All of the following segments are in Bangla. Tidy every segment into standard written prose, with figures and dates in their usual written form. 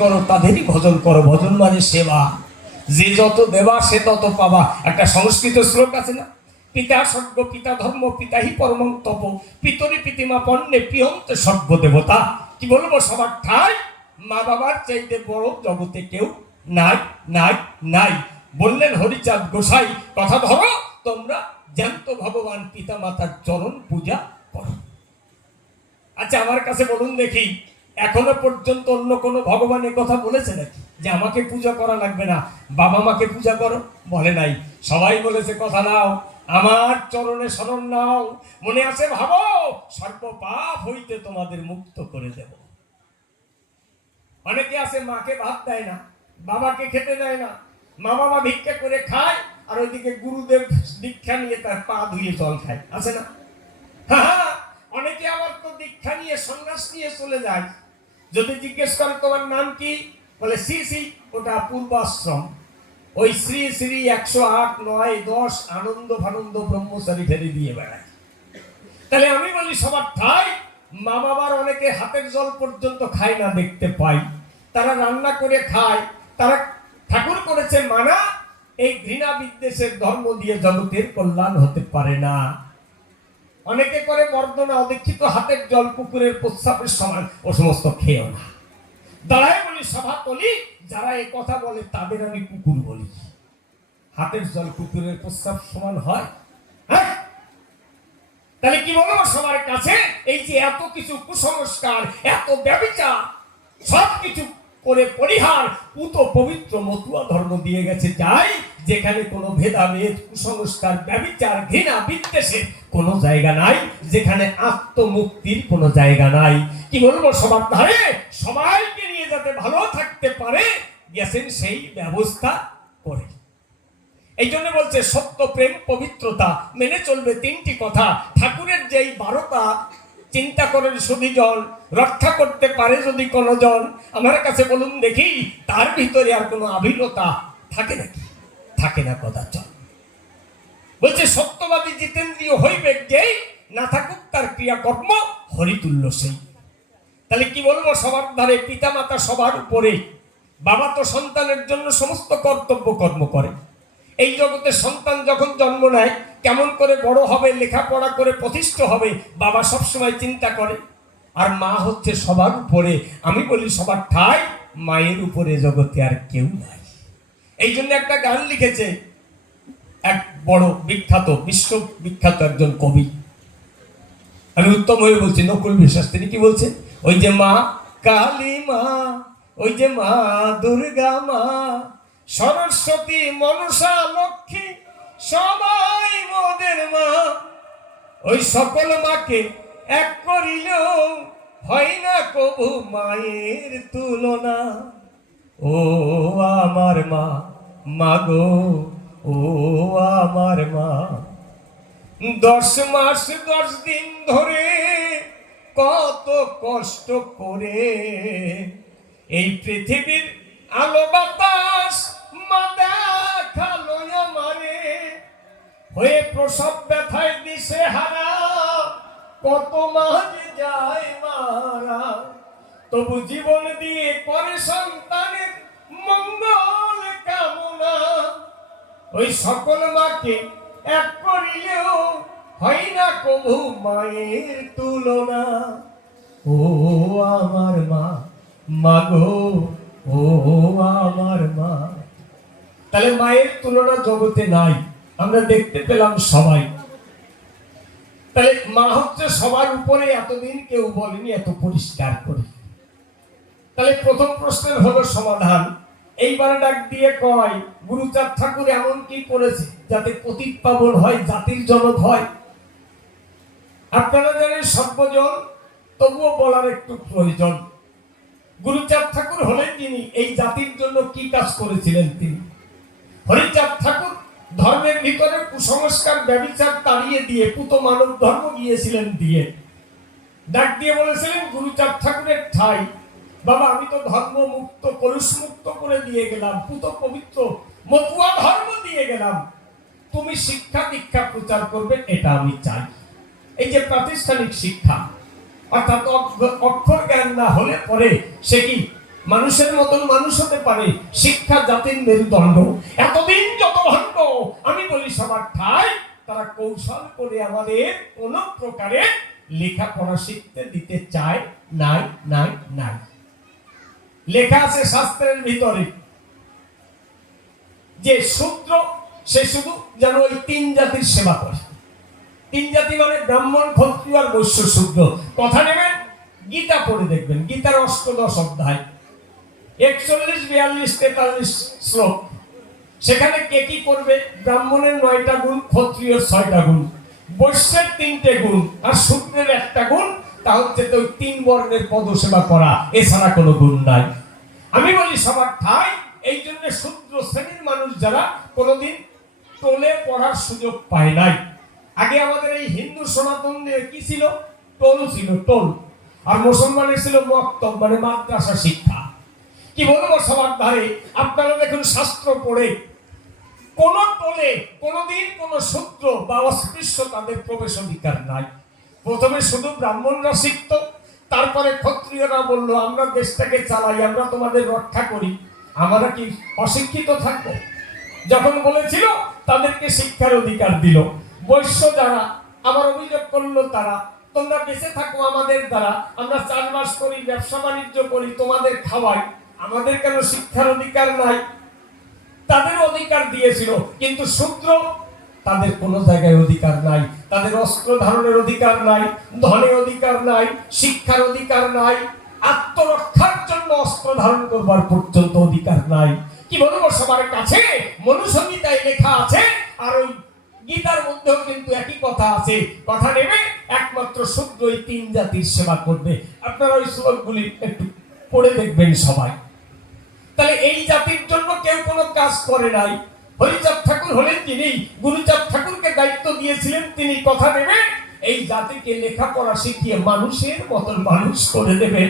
করো তাদেরই ভজন করো। ভজন মানে সেবা। যে যত দেবা সে তত পাবা। একটা সংস্কৃত শ্লোক আছে না, পিতা স্বর্গ পিতা ধর্ম পিতা হি পরমং তপ পিতরি পিতিমা পণ্যে প্রিয়ন্ত স্বর্গ দেবতা। কি বলবো, সবার ঠাই মা বাবার চাইতে বড় জগতে কেউ নাই নাই নাই। বললেন হরিচাঁদ গোসাই, কথা ধরো তোমরা জ্যান্ত ভগবান পিতা মাতার চরণ পূজা করো। আচ্ছা আমার কাছে বলুন দেখি, এখনো পর্যন্ত অন্য কোনো ভগবান এ কথা বলেছে নাকি যে আমাকে পূজা করা লাগবে না, বাবা মাকে পূজা করো? বলে নাই। সবাই বলেছে কথা নাও, আমার চরণে শরণ নাও, মনে আছে ভাবো সর্ব পাপ হইতে তোমাদের মুক্ত করে দেব। অনেকে আছে মাকে ভাত দেয় না, বাবাকে খেতে দেয় না, মা বাবা ভিক্ষা করে খায়, আর ওইদিকে গুরুদেব দীক্ষা নিয়ে তার পা ধুয়ে জল খায়, আছে না? হ্যাঁ, অনেকে আবার তো দীক্ষা নিয়ে সন্ন্যাস নিয়ে চলে যায়। যদি জিজ্ঞেস করে তোমার নাম কি, বলে শ্রী শ্রী, ওটা পূর্বাশ্রম। ওই শ্রী শ্রী 108, 9, 10 আনন্দ ফানন্দ ব্রহ্মচারী ফেরি দিয়ে বেড়ায়। তাহলে আমি বলি সবার ঠাই মা বাবার অনেকে হাতের জল পর্যন্ত খায় না, দেখতে পাই। তারা রান্না করে খায়, তারা ঠাকুর করেছে মানা। এই ঘৃণা বিদ্বেষের ধর্ম দিয়ে জগতের কল্যাণ হতে পারে না। অনেকে করে বর্ণনা, অদীক্ষিত হাতের জল পুকুরের প্রস্রাবের সমান, ও সমস্ত খেয়েও না। দাঁড়ায় বলি সভা বলি, যারা এই কথা বলে তাদের আমি কুকুর বলি। হাতের জল পুকুরের প্রস্রাব সমান হয়? হ্যাঁ, তাহলে কি বলবো সবার কাছে? এই যে এত কিছু কুসংস্কার, এত ব্যভিচার, সবকিছু করে পরিহার পুত পবিত্র মতুয়া ধর্ম দিয়ে গেছে। যাই যেখানে কোনো ভেদাভেদ, কুসংস্কার, ব্যভিচার, ঘৃণা বিদ্বেষের কোনো জায়গা নাই, যেখানে আত্মমুক্তির কোনো জায়গা নাই। কি বলবো, সবার ধারে সবাইকে নিয়ে যাতে ভালো থাকতে পারে গেছেন সেই ব্যবস্থা করে। এই জন্য বলছে সত্য প্রেম পবিত্রতা মেনে চলবে তিনটি কথা। ঠাকুরের যেই 12টা চিন্তা করেন সুধীজন, রক্ষা করতে পারে যদি কোনো জন, আমার কাছে বলুন দেখি তার ভিতরে আর কোনো আভিলতা থাকে নাকি? থাকে না কদাচন। বলছে সত্যবাদী জিতেন্দ্রীয় হইবে যেই, না থাকুক তার ক্রিয়াকর্ম হরিতুল্য সেই। তাহলে কি বলবো, সবার ধারে পিতা মাতা সবার উপরে। বাবা তো সন্তানের জন্য সমস্ত কর্তব্য কর্ম করে। এই জগতে সন্তান যখন জন্ম নেয়, কেমন করে বড় হবে, লেখাপড়া করে প্রতিষ্ঠিত হবে, বাবা সবসময় চিন্তা করে। আর মা হচ্ছে সবার উপরে। আমি বলি সবার ঠাই মায়ের উপরে জগতে আর কেউ নাই। এই জন্য একটা গান লিখেছে এক বড় বিখ্যাত, বিশ্ববিখ্যাত একজন কবি, আমি উত্তম হয়ে বলছি, নকুল বিশ্বাস। তিনি কি বলছেন? ওই যে মা কালী মা, ওই যে মা দুর্গা মা, সরস্বতী মনসা লক্ষ্মী সবাই মোদের মা, ওই সকল মাকে এক করিলেও হয় না কবু মায়ের তুলনা। ও আমার মা, মাগো ও আমার মা, 10 মাস 10 দিন ধরে কত কষ্ট করে এই পৃথিবীর আলো বাতাস মা দেখালো আমারে, হয়ে প্রসব ব্যথায় দিশে হারা কত মাঝ যায় মারা, তবু জীবন দিয়ে করে সন্তানের মঙ্গল কামনা। ওই সকল মাকে এক করিলেও হয় না কবু মায়ের তুলনা। ও আমার মা, মাগো ও আমার মা। তাহলে মায়ের তুলনা জগতে নাই, আমরা দেখতে পেলাম সবাই। তাহলে মা হচ্ছে সবার উপরে, এতদিন কেউ বলেনি এত পরিষ্কার করে। তাহলে প্রথম প্রশ্নের হলো সমাধান। এইবার ডাক দিয়ে কয়, গুরুচাঁদ ঠাকুর এমন কি করেছে যাতে পতিত পাবন হয়, জাতির জনক হয়? আপনারা জানেন সর্বজন, তবুও বলার একটু প্রয়োজন। গুরুচাঁদ ঠাকুর হলেন যিনি এই জাতির জন্য কি কাজ করেছিলেন তিনি। হরিচাঁদ ঠাকুর ধর্মের ভিতরে কুসংস্কার ব্যভিচার তাড়িয়ে দিয়ে পুত মানব ধর্ম গিয়েছিলেন দিয়ে। ডাক দিয়ে বলেছিলেন গুরুচাঁদ ঠাকুরের ঠাই, বাবা আমি তো ধর্ম মুক্ত, কলুষ মুক্ত করে দিয়ে গেলাম, পুত পবিত্র মতুয়া ধর্ম দিয়ে গেলাম, তুমি শিক্ষা দীক্ষা প্রচার করবে এটা আমি চাই। এই যে প্রাতিষ্ঠানিক শিক্ষা, অর্থাৎ অক্ষর জ্ঞান না হলে পরে সে কি মানুষের মতন মানুষ হতে পারে। শিক্ষা জাতির মেরুদণ্ড। এতদিন যত ভণ্ড, আমি বলি সবার ঠাই, তারা কৌশল করে আমাদের কোন প্রকারে লেখাপড়া শিখতে দিতে চায় নাই নাই নাই। লেখা আছে শাস্ত্রের ভিতরে যে শূদ্র সে শুধু যেন ওই তিন জাতির সেবা করে। তিন জাতি মানে ব্রাহ্মণ, ক্ষত্রিয় আর বৈশ্য শূদ্র। কথা নেবেন, গীতা পড়ে দেখবেন, গীতার অষ্টদশ অধ্যায় 41, 42, 43 শ্লোক। সেখানে কে কি করবে? ব্রাহ্মণের 9টা গুণ, ক্ষত্রিয়ের 6টা গুণ, বৈশ্যের 3টে গুণ আর শূদ্রের 1টা গুণ। তা হচ্ছে তো 3 বর্ণের পদসেবা করা, এছাড়া কোনো গুণ নাই। আমি বলি সবার ঠাই, এই জন্য শূদ্র শ্রেণীর মানুষ যারা কোনোদিন টোলে পড়ার সুযোগ পায় নাই। আগে আমাদের এই হিন্দু সনাতন কি ছিল? টোল ছিল, টোল। আর মুসলমানের ছিল মক্তব, মানে মাদ্রাসা শিক্ষা। কি বলবো সবার ধারে, আপনারা দেখুন শাস্ত্র পড়ে কোন টোলে কোনদিন কোন শূদ্র বা অস্পৃশ্য তাদের প্রবেশ অধিকার নাই। প্রথমে শুধু ব্রাহ্মণরা শিখত, তারপরে ক্ষত্রিয়রা বললো আমরা দেশটাকে চালাই, আমরা তোমাদের রক্ষা করি, আমরা কি অশিক্ষিত থাকবো? যখন বলেছিল তাদেরকে শিক্ষার অধিকার দিল। বৈশ্য যারা আবার অভিযোগ করলো, তারা তোমরা বেঁচে থাকো আমাদের দ্বারা, আমরা চাষবাস করি, ব্যবসা বাণিজ্য করি, তোমাদের খাওয়াই, আমাদের কেন শিক্ষার অধিকার নাই? তাদের অধিকার দিয়েছিল। কিন্তু শূদ্র, তাদের কোনো জায়গায় অধিকার নাই। তাদের অস্ত্র ধারণের অধিকার নাই, ধনের অধিকার নাই, শিক্ষার অধিকার নাই, আত্মরক্ষার জন্য অস্ত্র ধারণ করবার পর্যন্ত অধিকার নাই। কি বলবো সবার কাছে, মনুসংহিতায় লেখা আছে, আর ওই গীতার মধ্যেও কিন্তু একই কথা আছে। কথা নেবে, একমাত্র শূদ্র এই 3 জাতির সেবা করবে। আপনারা ওই শ্লোকগুলি একটু পড়ে দেখবেন সবাই। তাহলে এই জাতির জন্য কেউ কোনো কাজ করে নাই। হরিচাঁদ ঠাকুর হলেন তিনি, গুরুচাঁদ ঠাকুরকে দায়িত্ব দিয়েছিলেন তিনি। কথা নেবে, এই জাতিকে লেখাপড়া শিখিয়ে মানুষের মতন মানুষ করে দেবে।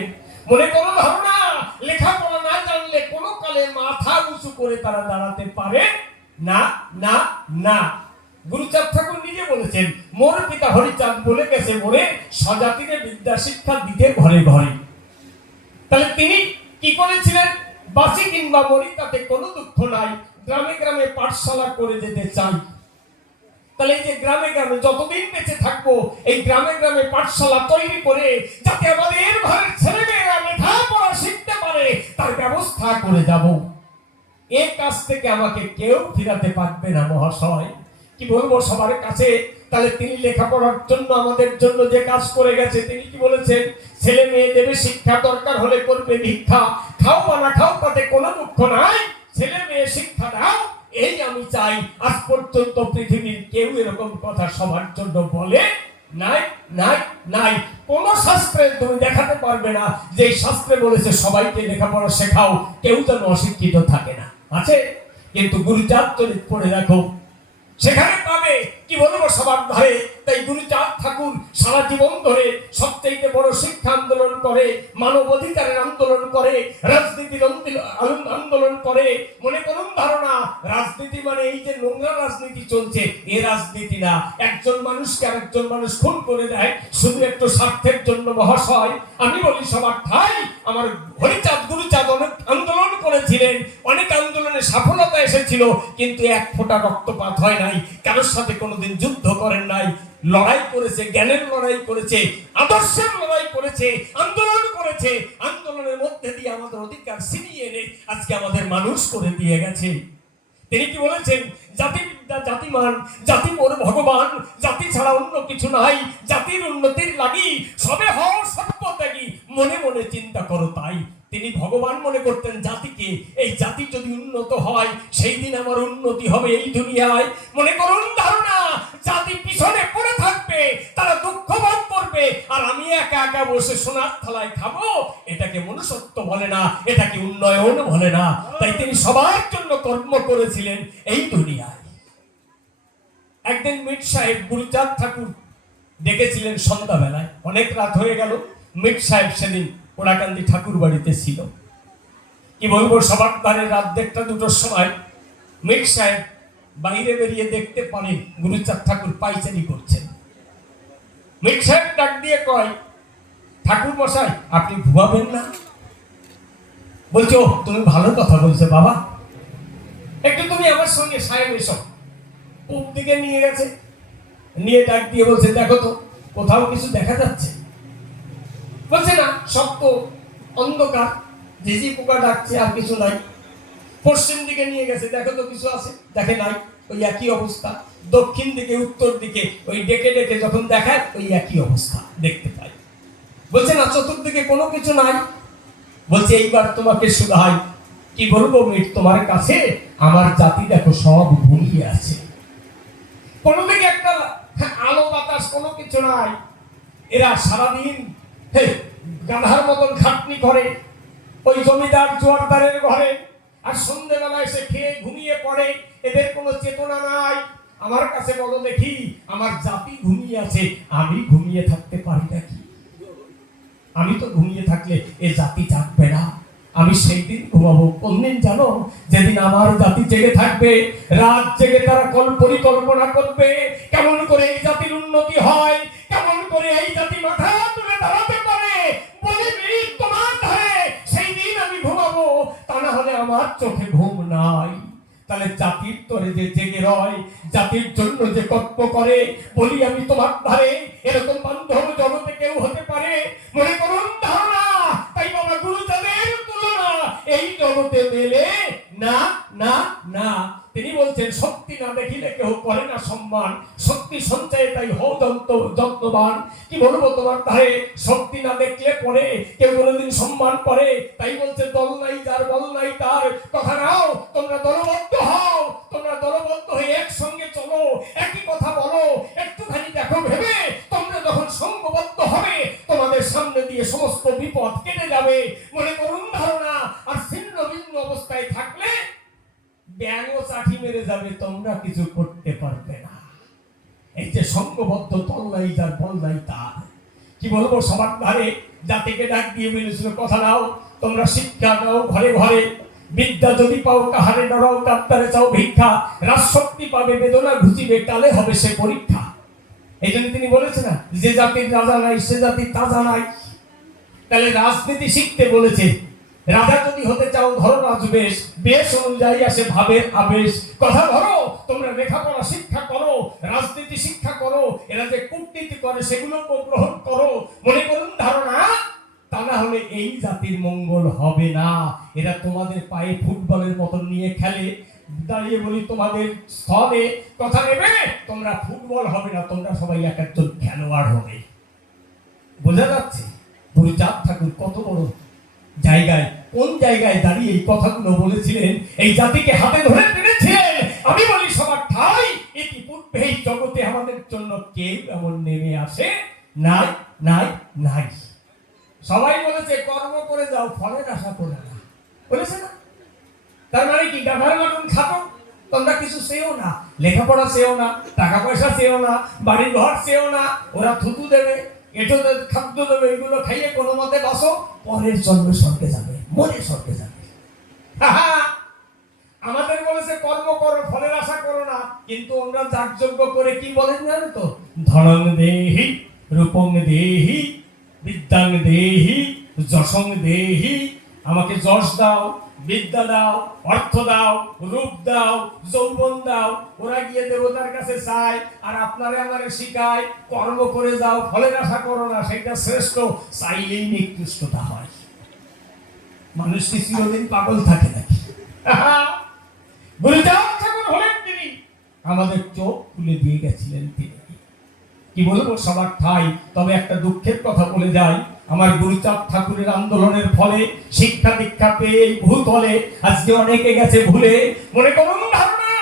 মনে করো ধারণা, লেখাপড়া না জানলে কোনো কালে মাথা উঁচু করে তারা দাঁড়াতে পারে না না না। গুরুচাঁদ ঠাকুর নিজে বলেছেন, মোর পিতা হরিচাঁদ বলে গেছে মোরে, স্বজাতিরে বিদ্যা শিক্ষা দিতে ঘরে ঘরে। তাহলে তিনি কি করেছিলেন? বাঁচি কিংবা মরি তাতে কোনো দুঃখ নাই, গ্রামে গ্রামে পাঠশালা করে যেতে চাই। তাহলে এই যে গ্রামে গ্রামে যতদিন বেঁচে থাকবো, এই গ্রামে গ্রামে পাঠশালা তৈরি করে যাতে আমাদের ঘরের ছেলেমেয়েরা লেখাপড়া শিখতে পারে তার ব্যবস্থা করে যাব। এই কাজ থেকে আমাকে কেউ ফিরাতে পারবে না মহাশয়। কি বলবো সবার কাছে। তাহলে তিনি লেখাপড়ার জন্য আমাদের জন্য যে কাজ করে গেছে, তিনি কি বলেছেন? ছেলে মেয়ে দেবে শিক্ষা, দরকার হলে করবে ভিক্ষা, খাও বা না খাও তাতে কোনো দুঃখ নাই, ছেলে মেয়ে শিক্ষা দাও, এই আমি চাই। আজ পর্যন্ত পৃথিবীর কেউ এরকম কথা সবার জন্য বলে নাই নাই নাই। কোন শাস্ত্রে তুমি দেখাতে পারবে না যে শাস্ত্রে বলেছে সবাইকে লেখাপড়া শেখাও, কেউ যেন অশিক্ষিত থাকে না। আছে? কিন্তু গুরুচাঁদ চরিত পড়ে রাখো, সেখানে পাবে। কি বলবো সবার ধারে। তাই গুরুচাঁদ ঠাকুর সারা জীবন ধরে সবচেয়ে বড় শিক্ষা আন্দোলন করে, মানব অধিকারের আন্দোলন করে, রাজনীতির আন্দোলন করে। মনে করুন ধারণা, রাজনীতি মানে এই যে নোংরা রাজনীতি চলছে, এ রাজনীতি না। একজন মানুষকে আরেকজন মানুষ খুন করে দেয় শুধু একটু স্বার্থের জন্য মহাশয়। আমি বলি সবার ঠাই, আমার হরিচাঁদ গুরুচাঁদ অনেক আন্দোলন করেছিলেন, অনেক আন্দোলনে সফলতা এসেছিল, কিন্তু এক ফোঁটা রক্তপাত হয় নাই। কারোর সাথে কোনোদিন যুদ্ধ করেন নাই, লড়াই করেছে, জ্ঞানের লড়াই করেছে, আদর্শের লড়াই করেছে, আন্দোলন করেছে। আন্দোলনের মধ্যে দিয়ে আমাদের অধিকার ছিনিয়ে এনে আজকে আমাদের মানুষ করে দিয়ে গেছে। তিনি কি বলেছেন? জাতিবিদ্যা জাতিমান, জাতি মোর ভগবান, জাতি ছাড়া অন্য কিছু নাই, জাতির উন্নতির লাগি সবে হও সর্বত্যাগী, মনে মনে চিন্তা করো তাই। তিনি ভগবান মনে করতেন জাতিকে। এই জাতি যদি উন্নত হয়, সেই দিন আমার উন্নতি হবে এই দুনিয়ায়। মনে করুন ধারণা, জাতি পিছনে পড়ে থাকবে, তারা দুঃখ ভোগ করবে, আর আমি একা একা বসে সোনার থালায় খাবো, এটাকে মনুষ্যত্ব বলে না, এটাকে উন্নয়ন বলে না। তাই তিনি সবার জন্য কর্ম করেছিলেন এই দুনিয়ায়। একদিন মিট সাহেব গুরুচাঁদ ঠাকুর ডেকেছিলেন সন্ধ্যাবেলায়, অনেক রাত হয়ে গেল। মিট সাহেব সেদিন ওরাকান্দি ঠাকুর বাড়িতে ছিল। কি বলবো সবার ধারে রাত 1টা-2টোর সময় মিট সাহেব বাইরে বেরিয়ে দেখতে পারেন গুরুচাঁদ ঠাকুর পাইচারি করছেন। মিট সাহেব ডাক দিয়ে কয়, ঠাকুর মশাই আপনি ঘুমাবেন না? বলছো তুমি ভালো কথা বলছো বাবা, একটু তুমি আমার সঙ্গে সাহেব এসো। পূব দিকে নিয়ে গেছে, নিয়ে ডাক দিয়ে বলছে দেখো তো কোথাও কিছু দেখা যাচ্ছে? বলছে না, সব তো অন্ধকার, ঝিঝি পোকা ডাকছে, আর কিছু নাই। পশ্চিম দিকে নিয়ে গেছে, দেখো তো কিছু আছে? দেখে নাই, ওই একই অবস্থা। দক্ষিণ দিকে, উত্তর দিকে ওই ডেকে ডেকে যখন দেখায় ওই একই অবস্থা দেখতে পাই। বলছে না, চতুর্দিকে কোনো কিছু নাই। বলছে এইবার তোমাকে শুধাই, কি বলবো মিট তোমার কাছে, আমার জাতি দেখো সব ঘুমিয়ে আছে। কোনো দিকে একটা আলো বাতাস কোনো কিছু নাই। এরা সারাদিন গাধার মতন খাটনি করে ওই জমিদার জোয়ারদারের ঘরে, আর সন্ধ্যেবেলা এসে খেয়ে ঘুমিয়ে পড়ে। এদের কোনো চেতনা নাই। আমার কাছে বলো দেখি, আমার জাতি ঘুমিয়ে আছে, আমি ঘুমিয়ে থাকতে পারি নাকি? আমি তো ঘুমিয়ে থাকলে এ জাতি জাগবে না। আমি সেই দিন ঘুমাবো কোন দিন জানো? যেদিন আমার জাতি জেগে থাকবে, রাত জেগে তারা পরিকল্পনা করবে কেমন করে এই জাতির উন্নতি হয়, কেমন করে এই জাতি মাথা তুলে দাঁড়াতে পারে। বলিবি তোমার ধারে সেই দিন আমি ঘুমাবো, তা না হলে আমার চোখে ঘুম নাই। তাহলে জাতির তরে যে জেগে রয়, জাতির জন্য যে কর্ম করে, বলি আমি তোমার ধারে এরকম বান্ধব জগতে কেউ হতে পারে? মনে করুন ধারণা। তাই বাবা গুরুচাঁদের তুলনা এই জগতে মেলে না, না, না। তিনি বলছেন শক্তি না দেখিলে কেউ করে না সম্মান, শক্তি সঞ্চয়ে তাই হও যত্নবান। কি বলবো তোমার ধারে, শক্তি না দেখলে পরে কেউ কোনোদিন সম্মান করে। তাই বলছে দল নাই যার, বল নাই তার। কথা নাও, তোমরা দলবদ্ধ হও, তোমরা দলবদ্ধ হয়ে একসঙ্গে চলো, একই কথা বলো। একটুখানি দেখো ভেবে, তোমরা যখন সঙ্গবদ্ধ হবে তোমাদের সামনে দিয়ে সমস্ত বিপদ কেটে যাবে। মনে করুন ধারণা। আর ছিন্ন ভিন্ন অবস্থায় থাকলে ব্যাঙও চাঠি মেরে যাবে, তোমরা কিছু করতে পারবে না। এই যে সঙ্গবদ্ধ, দল নাই যার, বল নাই তার। কি বলবো, সবার ধারে জাতিকে ডাক দিয়ে বলেছিল কথা নাও, তোমরা শিক্ষা নাও ঘরে ঘরে। বিদ্যা যদি পাও কাহারে ডরাও, ডাক্তারে চাও ভিক্ষা। রাজশক্তি পাবে বেদনা ঘুচিবে, কালে হবে সে পরীক্ষা। এই জন্য তিনি বলেছেন না, যে জাতির রাজা নাই সে জাতির তাজা নাই। তাহলে রাজনীতি শিখতে বলেছে। রাজা যদি হতে চাও ধরো রাজবেশ, বেশ অনুযায়ী আসে ভাবের আবেশ। কথা ধরো, তোমরা লেখাপড়া শিক্ষা করো, রাজনীতি শিক্ষা করো। এরা যে কূটনীতি করে সেগুলো গ্রহণ করো। মনে করুন ধারণা, তা না হলে এই জাতির মঙ্গল হবে না। এরা তোমাদের পায়ে ফুটবলের মতন নিয়ে খেলে। দাঁড়িয়ে বলি তোমাদের স্থলে কথা নেবে, তোমরা ফুটবল হবে না, তোমরা সবাই এক একজন খেলোয়াড় হবে। বোঝা যাচ্ছে গুরুচাঁদ ঠাকুর কত বড় জায়গায়, কোন জায়গায় দাঁড়িয়ে এই কথাগুলো বলেছিলেন, এই জাতিকে হাতে ধরে টেনেছিলেন। আমি বলি সবার ঠাই ইতিপূর্বে এই জগতে আমাদের জন্য কেউ এমন নেমে আসে নাই, নাই, নাই। সবাই বলেছে কর্ম করে যাও, ফলের আশা করে না, বলেছে না? তার মানে কি, গাধার মতন খাটো, তোমরা কিছু চেয়েও না, লেখাপড়া চেয়েও না, টাকা পয়সা চেয়েও না, বাড়ি ঘর চেয়েও না। ওরা থুতু দেবে, এটো খাদ্য দেবে, এগুলো খাইয়ে কোনো মতে বাসো, পরের জন্মে স্বর্গে যাবে, মনে স্বর্গে যাবে। আমাদের বলেছে কর্ম করো, ফলের আশা করো না। কিন্তু আমরা যাগযজ্ঞ করে কি বলেন জানো তো? ধনং দেহি, রূপং দেহি, বিদ্যাং দেহি, যশং দেহি। আমাকে যশ দাও, বিদ্যা দাও, অর্থ দাও, রূপ দাও, যৌবন দাও। ওরা গিয়ে দেবতার কাছে চায়, আর আপনারে আমারে শিখায় কর্ম করে যাও, ফলের আশা করো না। সেটা শ্রেষ্ঠ, চাইলেই নিকৃষ্টতা হয়। মানুষ কি চিরদিন পাগল থাকে নাকি? গুরুচাঁদ ঠাকুর হলেন তিনি, আমাদের চোখ খুলে দিয়ে গেছিলেন তিনি। কি বলবো, সবার ঠাই। তবে একটা দুঃখের কথা বলে যাই, আমার গুরুচাঁদ ঠাকুরের আন্দোলনের ফলে শিক্ষা দীক্ষা পেয়ে ভূতলে আজকে অনেকে গেছে ভুলে। মনে করুন ধারণা,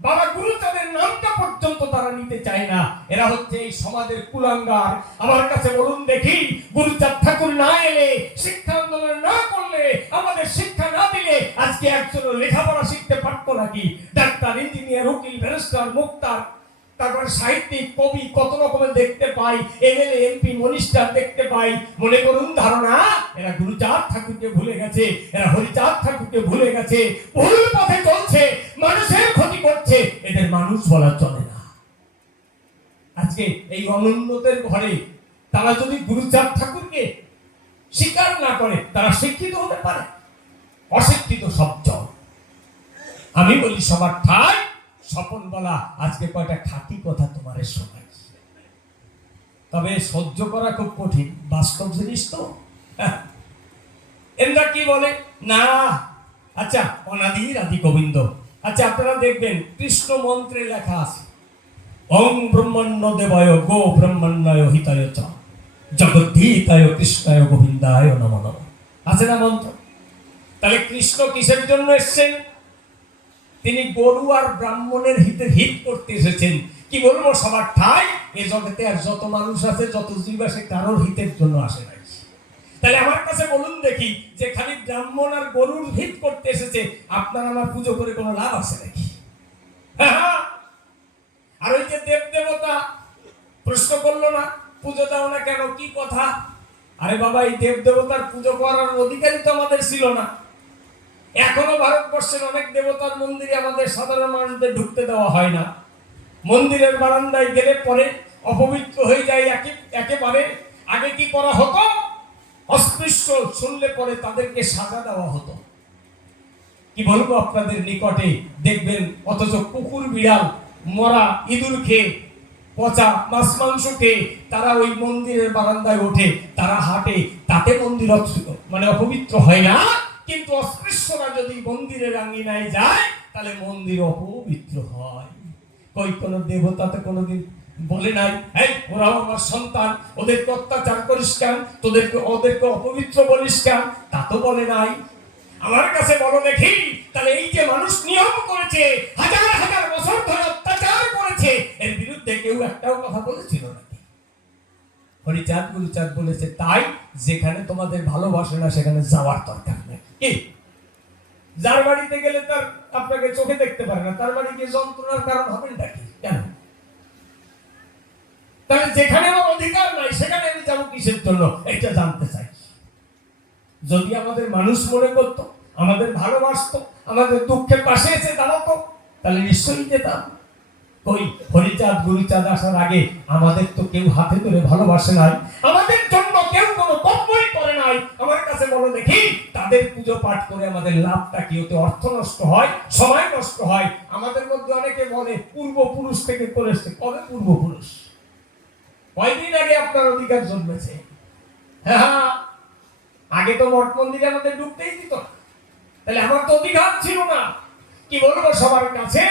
বাবা গুরুচাঁদের নামটা পর্যন্ত তারা নিতে চায় না। এরা হচ্ছে এই সমাজের কুলাঙ্গার। আমার কাছে বলুন দেখি, গুরুচাঁদ ঠাকুর না এলে, শিক্ষা আন্দোলন না করলে, আমাদের শিক্ষা না দিলে আজকে একজন লেখাপড়া শিখতে পারতো নাকি? ডাক্তার, ইঞ্জিনিয়ার, উকিল, ব্যারিস্টার, মুক্তার, তারপরে সাহিত্যিক, কবি, কত রকমের দেখতে পাই, এমএলএ, এমপি, মিনিস্টার দেখতে পাই। মনে করুন ধারণা, এরা গুরুচাঁদ ঠাকুরকে ভুলে গেছে, এরা হরিচাঁদ ঠাকুরকে ভুলে গেছে, ভুল পথে চলছে, মানুষের ক্ষতি করছে। এদের মানুষ বলা চলে না। আজকে এই অনুন্নতের ঘরে তারা যদি গুরুচাঁদ ঠাকুরকে স্বীকার না করে, তারা শিক্ষিত হতে পারে? অশিক্ষিত সব জল। আমি বলি সবার ঠাই স্বপন বলা, আজকে কয়টা খাঁটি কথা তোমারে শোনাই, তবে সহ্য করা খুব কঠিন, বাস্তব জিনিস তো। এরা কি বলে না, আচ্ছা অনাদির আদি গোবিন্দ। আচ্ছা আপনারা দেখবেন কৃষ্ণ মন্ত্রে লেখা আছে, ওং ব্রহ্মণ্য দেবায় গো ব্রহ্মণ্যায় হিতায় চ জগদ্ধিতায় কৃষ্ণায় গোবিন্দায় নমঃ নমঃ, আছে না মন্ত্র? তাহলে কৃষ্ণ কিসের জন্য এসেছেন? তিনি গরু আর ব্রাহ্মণের হিত করতে এসেছেন। কি বলবো, সবার ঠাই এ জগতে আর যত মানুষ আছে, যত জীব আছে, কারোর হিতের জন্য আসে নাই। তাহলে আমার কাছে বলুন দেখি, যে খালি ব্রাহ্মণ আর গরুর হিত করতে এসেছে, আপনার আমার পুজো করে কোনো লাভ আছে নাকি? আর ওই যে দেব দেবতা প্রশ্ন করলো না, পুজো দাও না কেন, কি কথা? আরে বাবা, এই দেব দেবতার পুজো করার অধিকারই তো আমাদের ছিল না। এখনো ভারতবর্ষের অনেক দেবতার মন্দিরে আমাদের সাধারণ মানুষদের ঢুকতে দেওয়া হয় না। মন্দিরের বারান্দায় গেলে পরে অপবিত্র হয়ে যায় একেবারে। আগে কি করা হতো, অস্পৃশ্য শুনলে পরে তাদেরকে সাজা দেওয়া হতো। কি বলবো আপনাদের নিকটে, দেখবেন অথচ কুকুর বিড়াল মরা ইঁদুর খেয়ে, পচা মাছ মাংস খেয়ে তারা ওই মন্দিরের বারান্দায় ওঠে, তারা হাঁটে, তাতে মন্দির মানে অপবিত্র হয় না। কিন্তু অস্পৃশ্যরা যদি মন্দিরের আঙ্গিনায় যায়, তাহলে মন্দির অপবিত্র হয়। কই কোনো দেবতাতে কোনোদিন বলে নাই, এই ওরাও আমার সন্তান, ওদেরকে অত্যাচার করিস কেন, ওদেরকে অপবিত্র বলিস কেন? তা তো বলে নাই। আমার কাছে বলো দেখি, তাহলে এই যে মানুষ নিয়ম করেছে, হাজার হাজার বছর ধরে অত্যাচার করেছে, এর বিরুদ্ধে কেউ একটাও কথা বলেছিল নাকি? হরিচাঁদ গুরুচাঁদ বলেছে, তাই যেখানে তোমাদের ভালোবাসে না সেখানে যাওয়ার দরকার নেই। কি, যার বাড়িতে গেলে তার আপনাকে চোখে দেখতে পারে না, তার বাড়ি গিয়ে যন্ত্রণার কারণ হবেন নাকি? কেন? তাহলে যেখানে আমার অধিকার নাই সেখানে আমি যাবো কিসের জন্য, এটা জানতে চাই। যদি আমাদের মানুষ মনে করতো, আমাদের ভালোবাসতো, আমাদের দুঃখের পাশে এসে দাঁড়াতো, তাহলে নিশ্চয়ই যেতাম। কই, হরিচাঁদ গুরুচাঁদ আসার আগে আমাদের তো কেউ হাতে ধরে ভালোবাসে নাই, আমাদের জন্য কেউ কোনো কর্মই করে নাই। আমার কাছে বলো দেখি, তাদের পুজো পাঠ করে আমাদের লাভটা কি? ওতে অর্থ নষ্ট হয়, সময় নষ্ট হয়। আমাদের মধ্যে অনেকে বলে পূর্বপুরুষ থেকে করে এসছে। কবে পূর্বপুরুষ? কয়দিন আগে আপনার অধিকার জন্মেছে? হ্যাঁ, আগে তো মঠ মন্দিরে আমাদের ঢুকতেই দিত না, তাহলে আমার তো অধিকার ছিল না। কি বলবো সবার কাছে,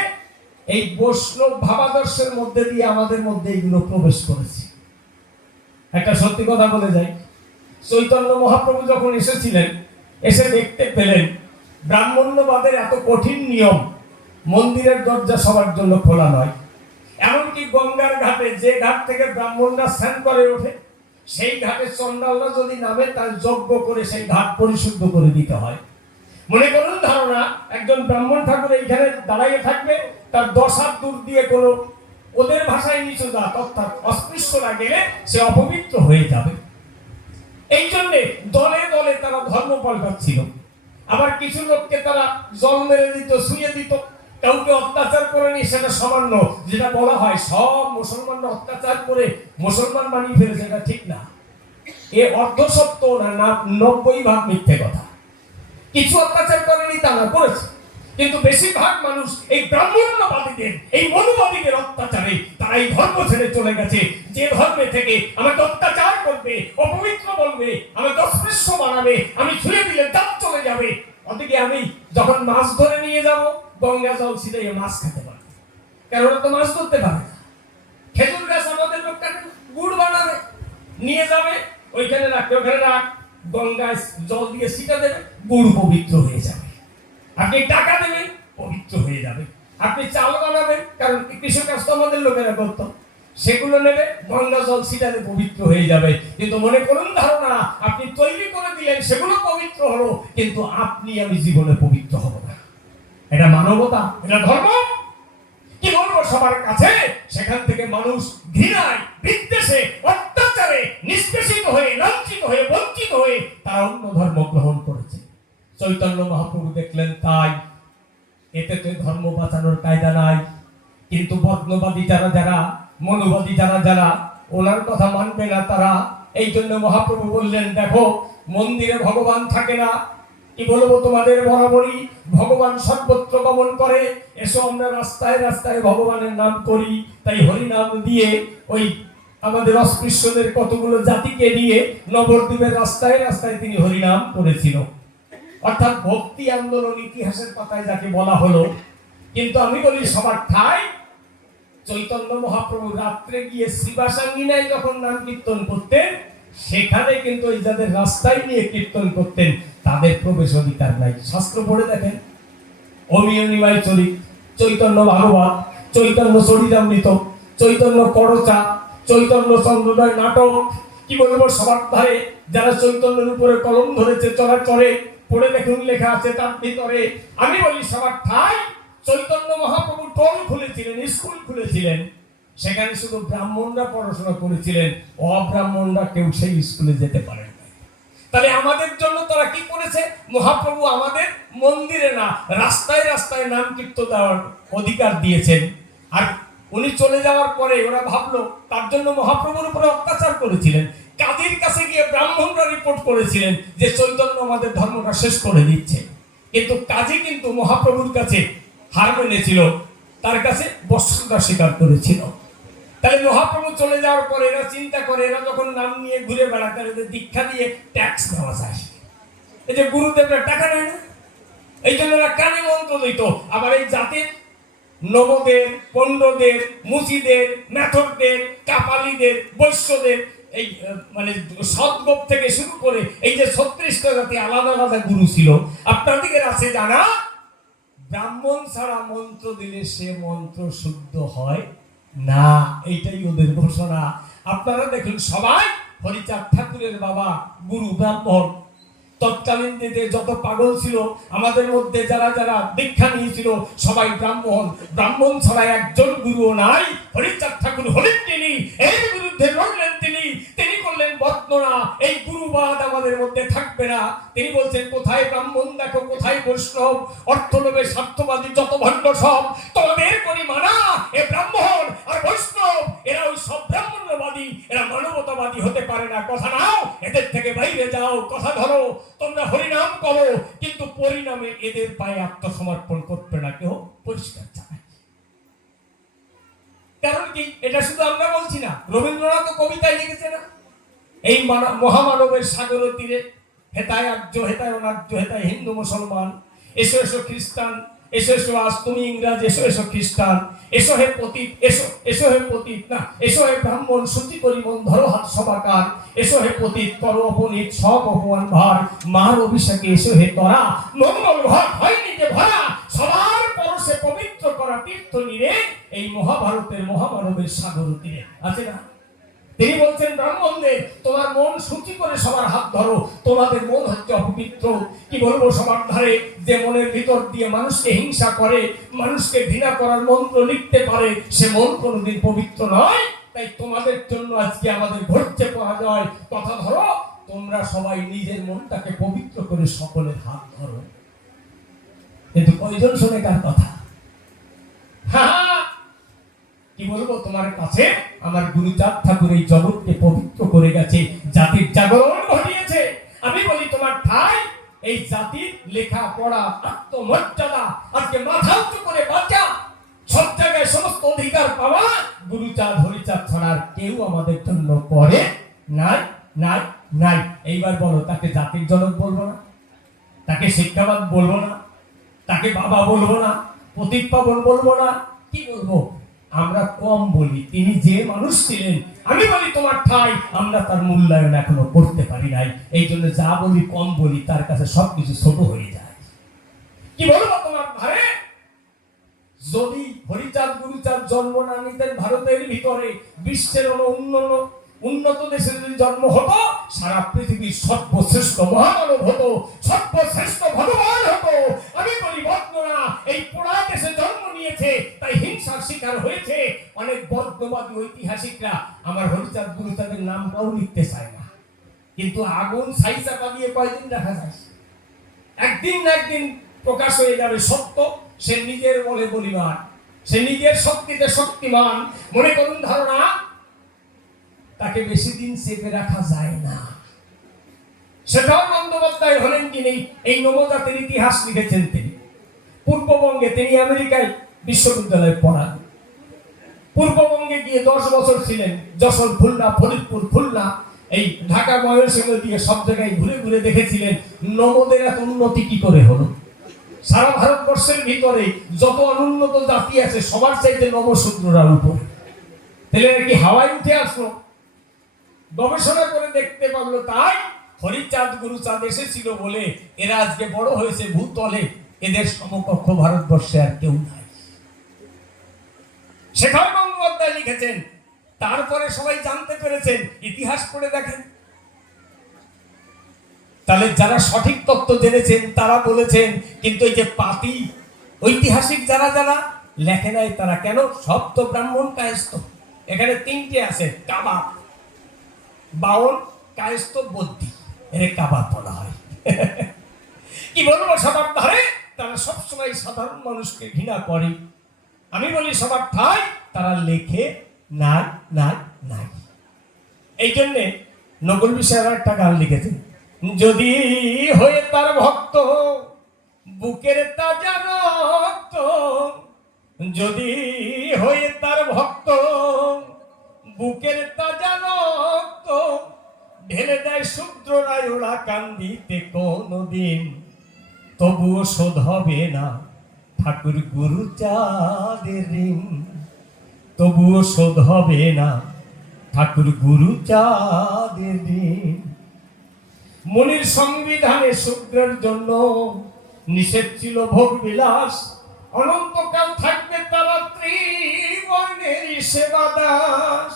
এই বৈষ্ণব ভাবাদর্শের মধ্যে দিয়ে আমাদের মধ্যে এগুলো প্রবেশ করেছে। একটা সত্যি কথা বলে যাই, চৈতন্য মহাপ্রভু যখন এসেছিলেন, এসে দেখতে পেলেন ব্রাহ্মণ্যবাদের এত কঠিন নিয়ম, মন্দিরের দরজা সবার জন্য খোলা নয়। এমনকি গঙ্গার ঘাটে, যে ঘাট থেকে ব্রাহ্মণরা স্নান করে ওঠে, সেই ঘাটে চন্ডালরা যদি নামে, তার যজ্ঞ করে সেই ঘাট পরিশুদ্ধ করে দিতে হয়। মনে করুন ধারণা, একজন ব্রাহ্মণ ঠাকুর এইখানে দাঁড়াইয়ে থাকবে, তার 10 হাত দূর দিয়ে কোনো ওদের ভাষায় নিচু জাত অর্থাৎ অস্পৃশ্যরা গেলে সে অপবিত্র হয়ে যাবে। এই জন্যে দলে দলে তারা ধর্ম পাল্টাচ্ছিল। আবার কিছু লোককে তারা জল মেরে দিত, শুয়ে দিত, কাউকে অত্যাচার করেনি সেটা সামান্য। যেটা বলা হয় সব মুসলমানরা অত্যাচার করে মুসলমান বানিয়ে ফেলেছে, এটা ঠিক না। এ অর্ধসত্য না, 90% মিথ্যে কথা। কিছু অত্যাচার করেনি তা না, করেছে, কিন্তু বেশিরভাগ মানুষ এই ব্রাহ্মণ্যবাদীদের, এই মনুবাদীদের অত্যাচারে তারা এই ধর্ম ছেড়ে চলে গেছে। যে ধর্মে থেকে আমাকে অত্যাচার করবে, অপবিত্র বলবে, আমাকে অস্পৃশ্য বানাবে, আমি ছুঁয়ে দিলে দাঁত চলে যাবে, ওদিকে আমি যখন মাছ ধরে নিয়ে যাব, গঙ্গা জল ছিটাইয়ে মাছ খেতে পারবে, কারণ ওরা তো মাছ ধরতে পারে না। খেজুর গাছ আমাদের লোকটা গুড় বানাবে, নিয়ে যাবে, ওইখানে রাখতে, ওখানে রাখ, গঙ্গায় জল দিয়ে ছিটা দেবে, গুড় পবিত্র হয়ে যাবে। আপনি টাকা দেবেন, পবিত্র হয়ে যাবে। আপনি চাল বানাবেন, কারণ কৃষকাজ তো আমাদের লোকেরা করত, সেগুলো নেবে, গঙ্গা জল ছিটালে পবিত্র হয়ে যাবে। কিন্তু মনে করুন ধারণা, আপনি তৈরি করে দিলেন, সেগুলো পবিত্র হলো, কিন্তু আপনি আমি জীবনে পবিত্র হব না। এটা মানবতা, এটা ধর্ম। কি বলবো সবার কাছে, সেখান থেকে মানুষ ঘৃণায়, বিদ্বেষে, অত্যাচারে নিষ্পেষিত হয়ে, লাঞ্ছিত হয়ে, বঞ্চিত হয়ে তারা অন্য ধর্ম গ্রহণ করেছে। চৈতন্য মহাপ্রভু দেখলেন তাই, এতে তো ধর্ম বাঁচানোর কায়দা নাই। কিন্তু বর্ণবাদী যারা, মনোবাদী যারা ওনার কথা মানবে না তারা। এই জন্য মহাপ্রভু বললেন, দেখো মন্দিরে ভগবান থাকে না, কি বলবো তোমাদের, বরাবরই ভগবান সর্বত্র গমন করে। এসো আমরা রাস্তায় রাস্তায় ভগবানের নাম করি। তাই হরি নাম দিয়ে ওই আমাদের অস্পৃশ্যদের কতগুলো জাতিকে নিয়ে নবদ্বীপের রাস্তায় রাস্তায় তিনি হরিনাম করেছিল। অর্থাৎ ভক্তি আন্দোলন ইতিহাসের পাতায় যাকে বলা হলো। কিন্তু আমি বলি সবার ঠাই চৈতন্য মহাপ্রভু রাত্রে গিয়ে শিবাসাঙ্গিনায় যখন নাম কীর্তন করতেন, সেখানে কিন্তু ওই যাদের রাস্তায় নিয়ে কীর্তন করতেন তাদের প্রবেশ অধিকার নাই। শাস্ত্র পড়ে দেখেন, অমিয় নিমাই চরিত, চৈতন্য ভাগবত, চৈতন্য চরিতামৃত, চৈতন্য করচা, চৈতন্য চন্দ্রোদয় নাটক, কি বলবো সবার ধারে যারা চৈতন্যের উপরে কলম ধরেছে চরে পড়ে দেখুন লেখা আছে তার ভিতরে। আমি বলি সবার ঠাই চৈতন্য মহাপ্রভু টোল খুলেছিলেন, স্কুল খুলেছিলেন, সেখানে শুধু ব্রাহ্মণরা পড়াশোনা করেছিলেন, অব্রাহ্মণরা কেউ সেই স্কুলে যেতে পারেন না। তাহলে আমাদের জন্য তারা কি করেছে? মহাপ্রভু আমাদের মন্দিরে না রাস্তায় রাস্তায় নাম কীর্তন দেওয়ার অধিকার দিয়েছেন। আর উনি চলে যাওয়ার পরে ওরা ভাবলো তার জন্য মহাপ্রভুর উপরে অত্যাচার করেছিলেন। কাজীর কাছে গিয়ে ব্রাহ্মণরা রিপোর্ট করেছিলেন যে চৈতন্য আমাদের ধর্মটা শেষ করে দিচ্ছে। কিন্তু কাজী কিন্তু মহাপ্রভুর কাছে হার মেনেছিল, তার কাছে বস্ত্রতা স্বীকার করেছিল। তাহলে মহাপ্রভু চলে যাওয়ার পরে এরা চিন্তা করে, এরা যখন নাম নিয়ে ঘুরে বেড়ায় তাহলে দীক্ষা দিয়ে ট্যাক্স দেওয়া যায়। এই যে গুরুদেবরা টাকা নেয় না, এই জন্য এরা কানে মন্ত্র দিত। আবার এই জাতির নবদের, পণ্ডদের, মুচিদের, মেথরদের, কাপালিদের, বৈশ্যদের, এই মানে সদগোপ থেকে শুরু করে এই যে 36টা জাতি আলাদা আলাদা গুরু ছিল। আপনাদের আছে জানা, ব্রাহ্মণ ছাড়া মন্ত্র দিলে সে মন্ত্র শুদ্ধ হয় না, এইটাই ওদের ঘোষণা। আপনারা দেখুন সবাই হরিচাঁদ ঠাকুরের বাবা গুরু ব্রাহ্মণ। তৎকালীন দিনে যত পাগল ছিল আমাদের মধ্যে যারা যারা দীক্ষা নিয়েছিল সবাই ব্রাহ্মণ। ব্রাহ্মণ ছাড়া একজন গুরুও নাই। হরিচাঁদ ঠাকুর হলেন তিনি, এর বিরুদ্ধে লড়লেন তিনি, তিনি করলেন বর্ণনা, এই গুরুবাদ আমাদের মধ্যে থাকবে না। তিনি বলছেন কোথায় ব্রাহ্মণ দেখো, কোথায় বৈষ্ণব, অর্থলোভে স্বার্থবাদী যত ভণ্ড সব তোমাদের করি মানা। এ ব্রাহ্মণ আর বৈষ্ণব এরা ওই সব ব্রাহ্মণ্যবাদী, এরা মানবতাবাদী হতে পারে না। কথা নাও, এদের থেকে বাইরে যাও, কথা ধরো, তোমরা হরিনাম করো, কিন্তু পরিণামে এদের পায়ে আত্মসমর্পণ করবে না কেউ, পরিষ্কার জানায়। কারণ কি, এটা শুধু আমরা বলছি না, রবীন্দ্রনাথ কবিতায় লিখেছে না, এই মহামানবের সাগর তীরে হেতায় আর্য, হেতায় অনার্য, হেতায় হিন্দু মুসলমান, এসো এসো খ্রিস্টান, এসো এসো আজ তুমি ইংরাজ, এসো এসো খ্রিস্টান, এসো হে পতিত, এসো এসো হে পতিত না, এসো হে ব্রাহ্মণ সূচি করিমন ধরো হাত সবাকার, এসো হে পতিত করো অপনীত সব অপমান ভার, মার অভিষেকে এসো হে তরা, মঙ্গল ঘর হয়নি যে ভরা, সবার পরশে পবিত্র করা তীর্থ নিরে এই মহাভারতের মহামানবের সাগর তীরে। আছে না? তিনি বলছেন ব্রাহ্মণদের তোমার মন সূচি করে সবার হাত ধরো, তোমাদের মন হচ্ছে অপবিত্র। কি বলবো, সবার ধারে যে মনের ভিতর দিয়ে মানুষকে হিংসা করে, মানুষকে ঘৃণা করার মন্ত্র লিখতে পারে, সে মন কোনোদিন পবিত্র নয়। তাই তোমাদের জন্য আজকে আমাদের ঘটছে পরাজয়। কথা ধরো, তোমরা সবাই নিজের মনটাকে পবিত্র করে সকলের হাত ধরো। কিন্তু কয়জন শোনে কার কথা? কি বলবো তোমার কাছে, আমার গুরুচাঁদ ঠাকুর এই জগৎকে পবিত্র করে গেছে, জাতির জাগরণ ঘটিয়েছে। আমি বলি তোমার ঠাই এই জাতির লেখা পড়া, আত্মমর্যাদা, আজকে মাথা উঁচু করে বাঁচা, সব জায়গায় সমস্ত অধিকার পাওয়া, গুরুচাঁদ হরিচাঁদ ছাড়ার কেউ আমাদের জন্য করে নাই নাই নাই। এইবার বলো, তাকে জাতির জনক বলবো না, তাকে শিক্ষাবাদ বলবো না, তাকে বাবা বলবো না, পতিত পাবন বলবো না, কি বলবো? আমরা কম বলি, তিনি যে মানুষ ছিলেন। আমি বলি তোমার ঠাই আমরা তার মূল্যায়ন এখনো করতে পারি নাই। এই জন্য যা বলি কম বলি, তার কাছে সবকিছু ছোট হয়ে যায়। কি বলবো তোমার ধারে, যদি হরিচাঁদ গুরুচাঁদ জন্ম না নিতেন ভারতের ভিতরে, বিশ্বের উন্নত দেশে যদি জন্ম হতো, সারা পৃথিবীর সর্বশ্রেষ্ঠ মহামানব হতো, সর্বশ্রেষ্ঠ ভগবান হতো। আমি বলি বর্ণনা এই পোড়া দেশে জন্ম নিয়েছে, তাই হিংসার শিকার হয়েছে। অনেক বর্ণবাদী ঐতিহাসিকরা আমার হরিচাঁদ গুরুচাঁদের নামটাও লিখতে চায় না, কিন্তু আগুন ছাই চাপা দিয়ে কয়দিন দেখা যায়? একদিন না একদিন প্রকাশ হয়ে যাবে সত্য। সে নিজের বলে বলিবার, সে নিজের শক্তিতে শক্তিমান। মনে করুন ধারণা, তাকে বেশি দিন চেপে রাখা যায় না। শেখর বন্দ্যোপাধ্যায় হলেন যিনি এই নবজাতির ইতিহাস লিখেছেন। তিনি পূর্ববঙ্গে, তিনি আমেরিকায় বিশ্ববিদ্যালয়ে পড়ান। পূর্ববঙ্গে গিয়ে 10 বছর ছিলেন। যশোর, খুলনা, ফরিদপুর, খুলনা, এই ঢাকা, ময়মনসিংহ দিয়ে সব জায়গায় ঘুরে ঘুরে দেখেছিলেন নমদের এত উন্নতি কি করে হলো। সারা ভারতবর্ষের ভিতরে যত অনুন্নত জাতি আছে সবার চাইতে নবশূদ্ররা উপরে। তাহলে কি হাওয়ায় উঠে আসলো? গবেষণা করে দেখতে পারলো তাই হরিচাঁদ গুরুচাঁদ এসেছিল বলে এরা আজকে বড় হয়েছে ভূতলে। এদের সমকক্ষ ভারতবর্ষে আর কেউ নাই। শেখর গঙ্গোপাধ্যায় লিখেছেন, তারপরে সবাই জানতে পেরেছেন। ইতিহাস পড়ে দেখেন। তাহলে যারা সঠিক তত্ত্ব জেনেছেন তারা বলেছেন, কিন্তু এই যে পাতি ঐতিহাসিক যারা যারা লেখে নাই তারা কেন? সব তো ব্রাহ্মণ কায়স্থ। এখানে 3টে আছে, কাবাব, বাউল, কায়স্থ, বদ্যি। এর কাবাব বলা হয়। কি বলবো, সবার ধারে তারা সবসময় সাধারণ মানুষকে ঘৃণা করে। আমি বলি সবার ঠাই তারা লেখে নাই নাই নাই। এই জন্যে নকুল বিষয়ের একটা গান লিখেছেন, যদি হয়ে তার ভক্ত বুকের তাজা রক্ত, যদি হয়ে তার ভক্ত বুকের তাজা রক্ত, ঢেলে দেয় শূদ্ররায় ওরা কান্দিতে কোনদিন, তবুও শোধ হবে না ঠাকুর গুরুচাঁদের ঋণ, তবুও শোধ হবে না ঠাকুর গুরুচাঁদের ঋণ। মুনির সংবিধানে শূদ্রের জন্য নিষেধ ছিল ভোগ বিলাস, অনন্তকাল থাকবে তারা ত্রিবর্ণের সেবা দাস।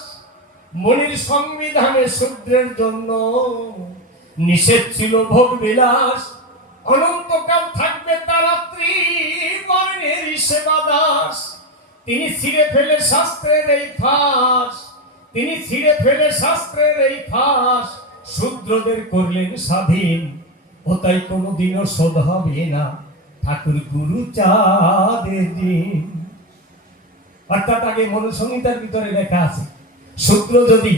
মুনির সংবিধানে শূদ্রের জন্য নিষেধ ছিল ভোগ বিলাস, অনন্তকাল থাকবে তারা ত্রিবর্ণের সেবা দাস। তিনি ছিঁড়ে ফেলে শাস্ত্রের এই ফাঁস, তিনি ছিঁড়ে ফেলে শাস্ত্রের এই ফাঁস, শূদ্রদের করলেন স্বাধীন, ও তাই কোনোদিনও শোধ হবে না ঠাকুর গুরুচাঁদের ঋণ। অর্থাৎ আগে মনুসংহিতার ভিতরে লেখা আছে, শূদ্র যদি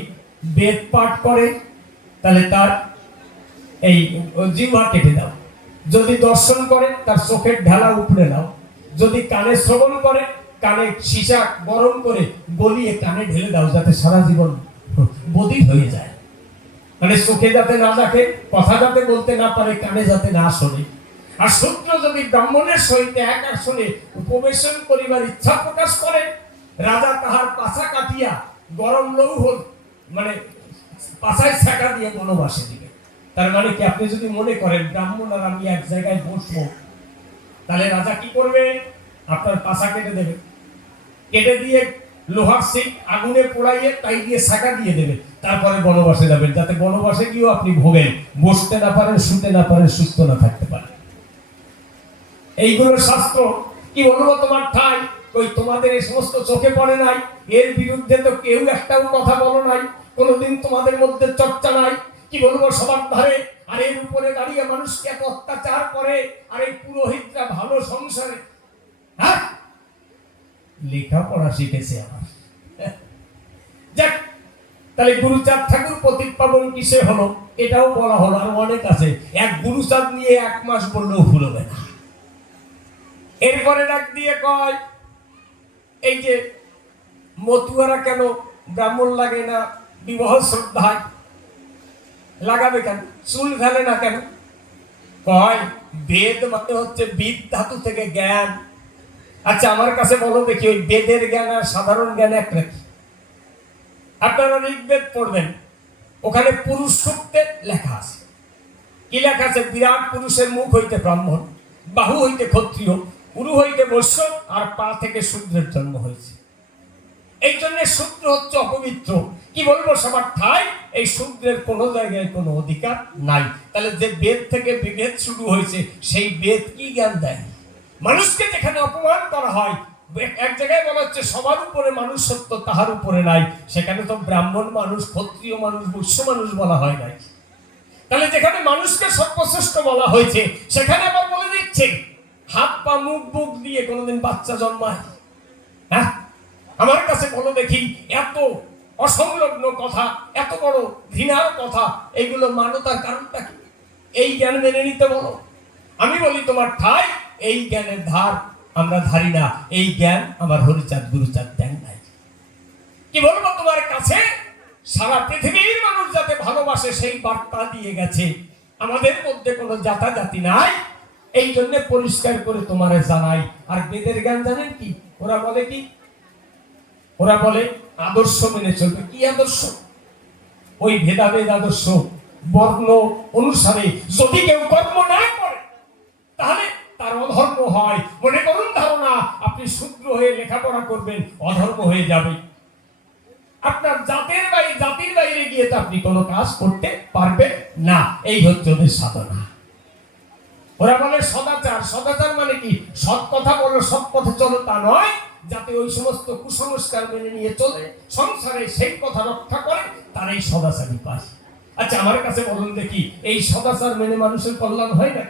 বেদ পাঠ করে তাহলে তার এই জিহ্বা কেটে দাও, যদি দর্শন করে তার চোখের ঢালা উপড়ে দাও, যদি কানে শ্রবণ করে কানে সীসা গরম করে গলিয়ে কানে ঢেলে দাও, যাতে সারা জীবন বধির হয়ে যায়। মানে চোখে যাতে না দেখে, কথা যাতে বলতে না পারে, কানে যাতে না শোনে। আর শূদ্র যদি ব্রাহ্মণের সহিত এক আসনে উপবেশন করিবার ইচ্ছা প্রকাশ করে, রাজা তাহার পাছা কাটিয়া গরম লৌহ মানে পাছায় ছাকা দিয়ে বনবাসে দিবে। তার মানে কি, আপনি যদি মনে করেন ব্রাহ্মণ আর আমি এক জায়গায় বসবো, তাহলে রাজা কি করবে? আপনার পাছা কেটে দেবে, কেটে দিয়ে লোহার শিক আগুনে পোড়াইয়ে তাই দিয়ে ছাকা দিয়ে দেবে, তারপরে বনবাসে যাবেন, যাতে বনবাসে গিয়েও আপনি ভোগেন, বসতে না পারেন, শুতে না পারেন, সুস্থ না থাকতে পারেন। এইগুলো শাস্ত্র। কি বলবো তোমার ঠাই, ওই তোমাদের এই সমস্ত চোখে পড়ে নাই, এর বিরুদ্ধে তো কেউ একটাও কথা বলো নাই, কোনোদিন তোমাদের মধ্যে চর্চা নাই। কি বলবো সবার ধারে, আর এর উপরে দাঁড়িয়ে মানুষকে এত অত্যাচার করে, আর এই পুরোহিতরা ভালো সংসারে, হ্যাঁ, লেখাপড়া শিখেছে আমার। যাক, তাহলে গুরুচাঁদ ঠাকুর পতিত পাবন কিসে হলো এটাও বলা হলো। আর অনেক আছে, এক গুরুচাঁদ নিয়ে 1 মাস বললেও ভুল হবে না। এরপরে ডাক দিয়ে কয়, এই যে মতুয়ারা কেন ব্রাহ্মণ লাগে না বিবাহ শ্রদ্ধায়? লাগাবে কেন? চুল ফেলে না কেন? কয় বেদ মানে হচ্ছে বিদ ধাতু থেকে জ্ঞান। আচ্ছা আমার কাছে বলো দেখি, ওই বেদের জ্ঞান আর সাধারণ জ্ঞান এক নাকি? আপনারা ঋগ্বেদ পড়বেন, ওখানে পুরুষ সূক্তে লেখা আছে। কি লেখা আছে? বিরাট পুরুষের মুখ হইতে ব্রাহ্মণ, বাহু হইতে ক্ষত্রিয়, উরু হইতে বৈশ্য, আর পা থেকে শূদ্রের জন্ম হয়েছে। এই জন্য শূদ্র হচ্ছে অপবিত্র। কি বলবো সবার ঠাই, এই শূদ্রের কোনো জায়গায় কোনো অধিকার নাই। তাহলে যে বেদ থেকে বিভেদ শুরু হয়েছে, সেই বেদ কি জ্ঞান দেয়? মানুষকে যেখানে অপমান করা হয়, এক জায়গায় বলা হচ্ছে সবার উপরে মানুষ সত্য, তাহার উপরে নাই, সেখানে তো ব্রাহ্মণ মানুষ, ক্ষত্রিয় মানুষ, বৈশ্য মানুষ বলা হয় নাই। তাহলে যেখানে মানুষকে সর্বশ্রেষ্ঠ বলা হয়েছে, সেখানে আবার বলে দিচ্ছে হাত পা মুখ বুক দিয়ে কোনোদিন বাচ্চা জন্মায়? হ্যাঁ, আমার কাছে বলো দেখি, এত অসংলগ্ন কথা, এত বড় ঘৃণার কথা, এইগুলো মানতার কারণটা কি? এই জ্ঞান মেনে নিতে বলো। আমি বলি তোমার ঠাই এই জ্ঞানের ধার আমরা ধারি না, এই জ্ঞান আমার হরিচাঁদ গুরুচাঁদ দেন নাই। কি বলবো তোমার কাছে, সারা পৃথিবীর মানুষ যাতে ভালোবাসে সেই বার্তা দিয়ে গেছে। আমাদের মধ্যে কোনো জাতাজাতি নাই, এই জন্য পরিষ্কার করে তোমারে জানাই। আর বেদের জ্ঞান জানেন কি ওরা বলে? কি ওরা বলে আদর্শ মেনে চলবে। কি আদর্শ? ওই ভেদাভেদ আদর্শ, বর্ণ অনুসারে যদি কেউ কর্ম না করে তাহলে তার অধর্ম হয়। মনে করুন ধারণা আপনি শূদ্র হয়ে লেখাপড়া করবেন, অধর্ম হয়ে যাবে। আপনার জাতির বাইরে গিয়ে তো আপনি কোনো কাজ করতে পারবেন না। এই হচ্ছে ওদের সাধনা। ওরা বলে সদাচার। সদাচার মানে কি? সৎ কথা বলো, সৎ পথে চলো তা নয়, যাতে ওই সমস্ত কুসংস্কার মেনে নিয়ে চলে সংসারে সেই কথা রক্ষা করে, তার এই সদাচারী পায়। আচ্ছা আমার কাছে বলুন দেখি, এই সদাচার মেনে মানুষের কল্যাণ হয় না?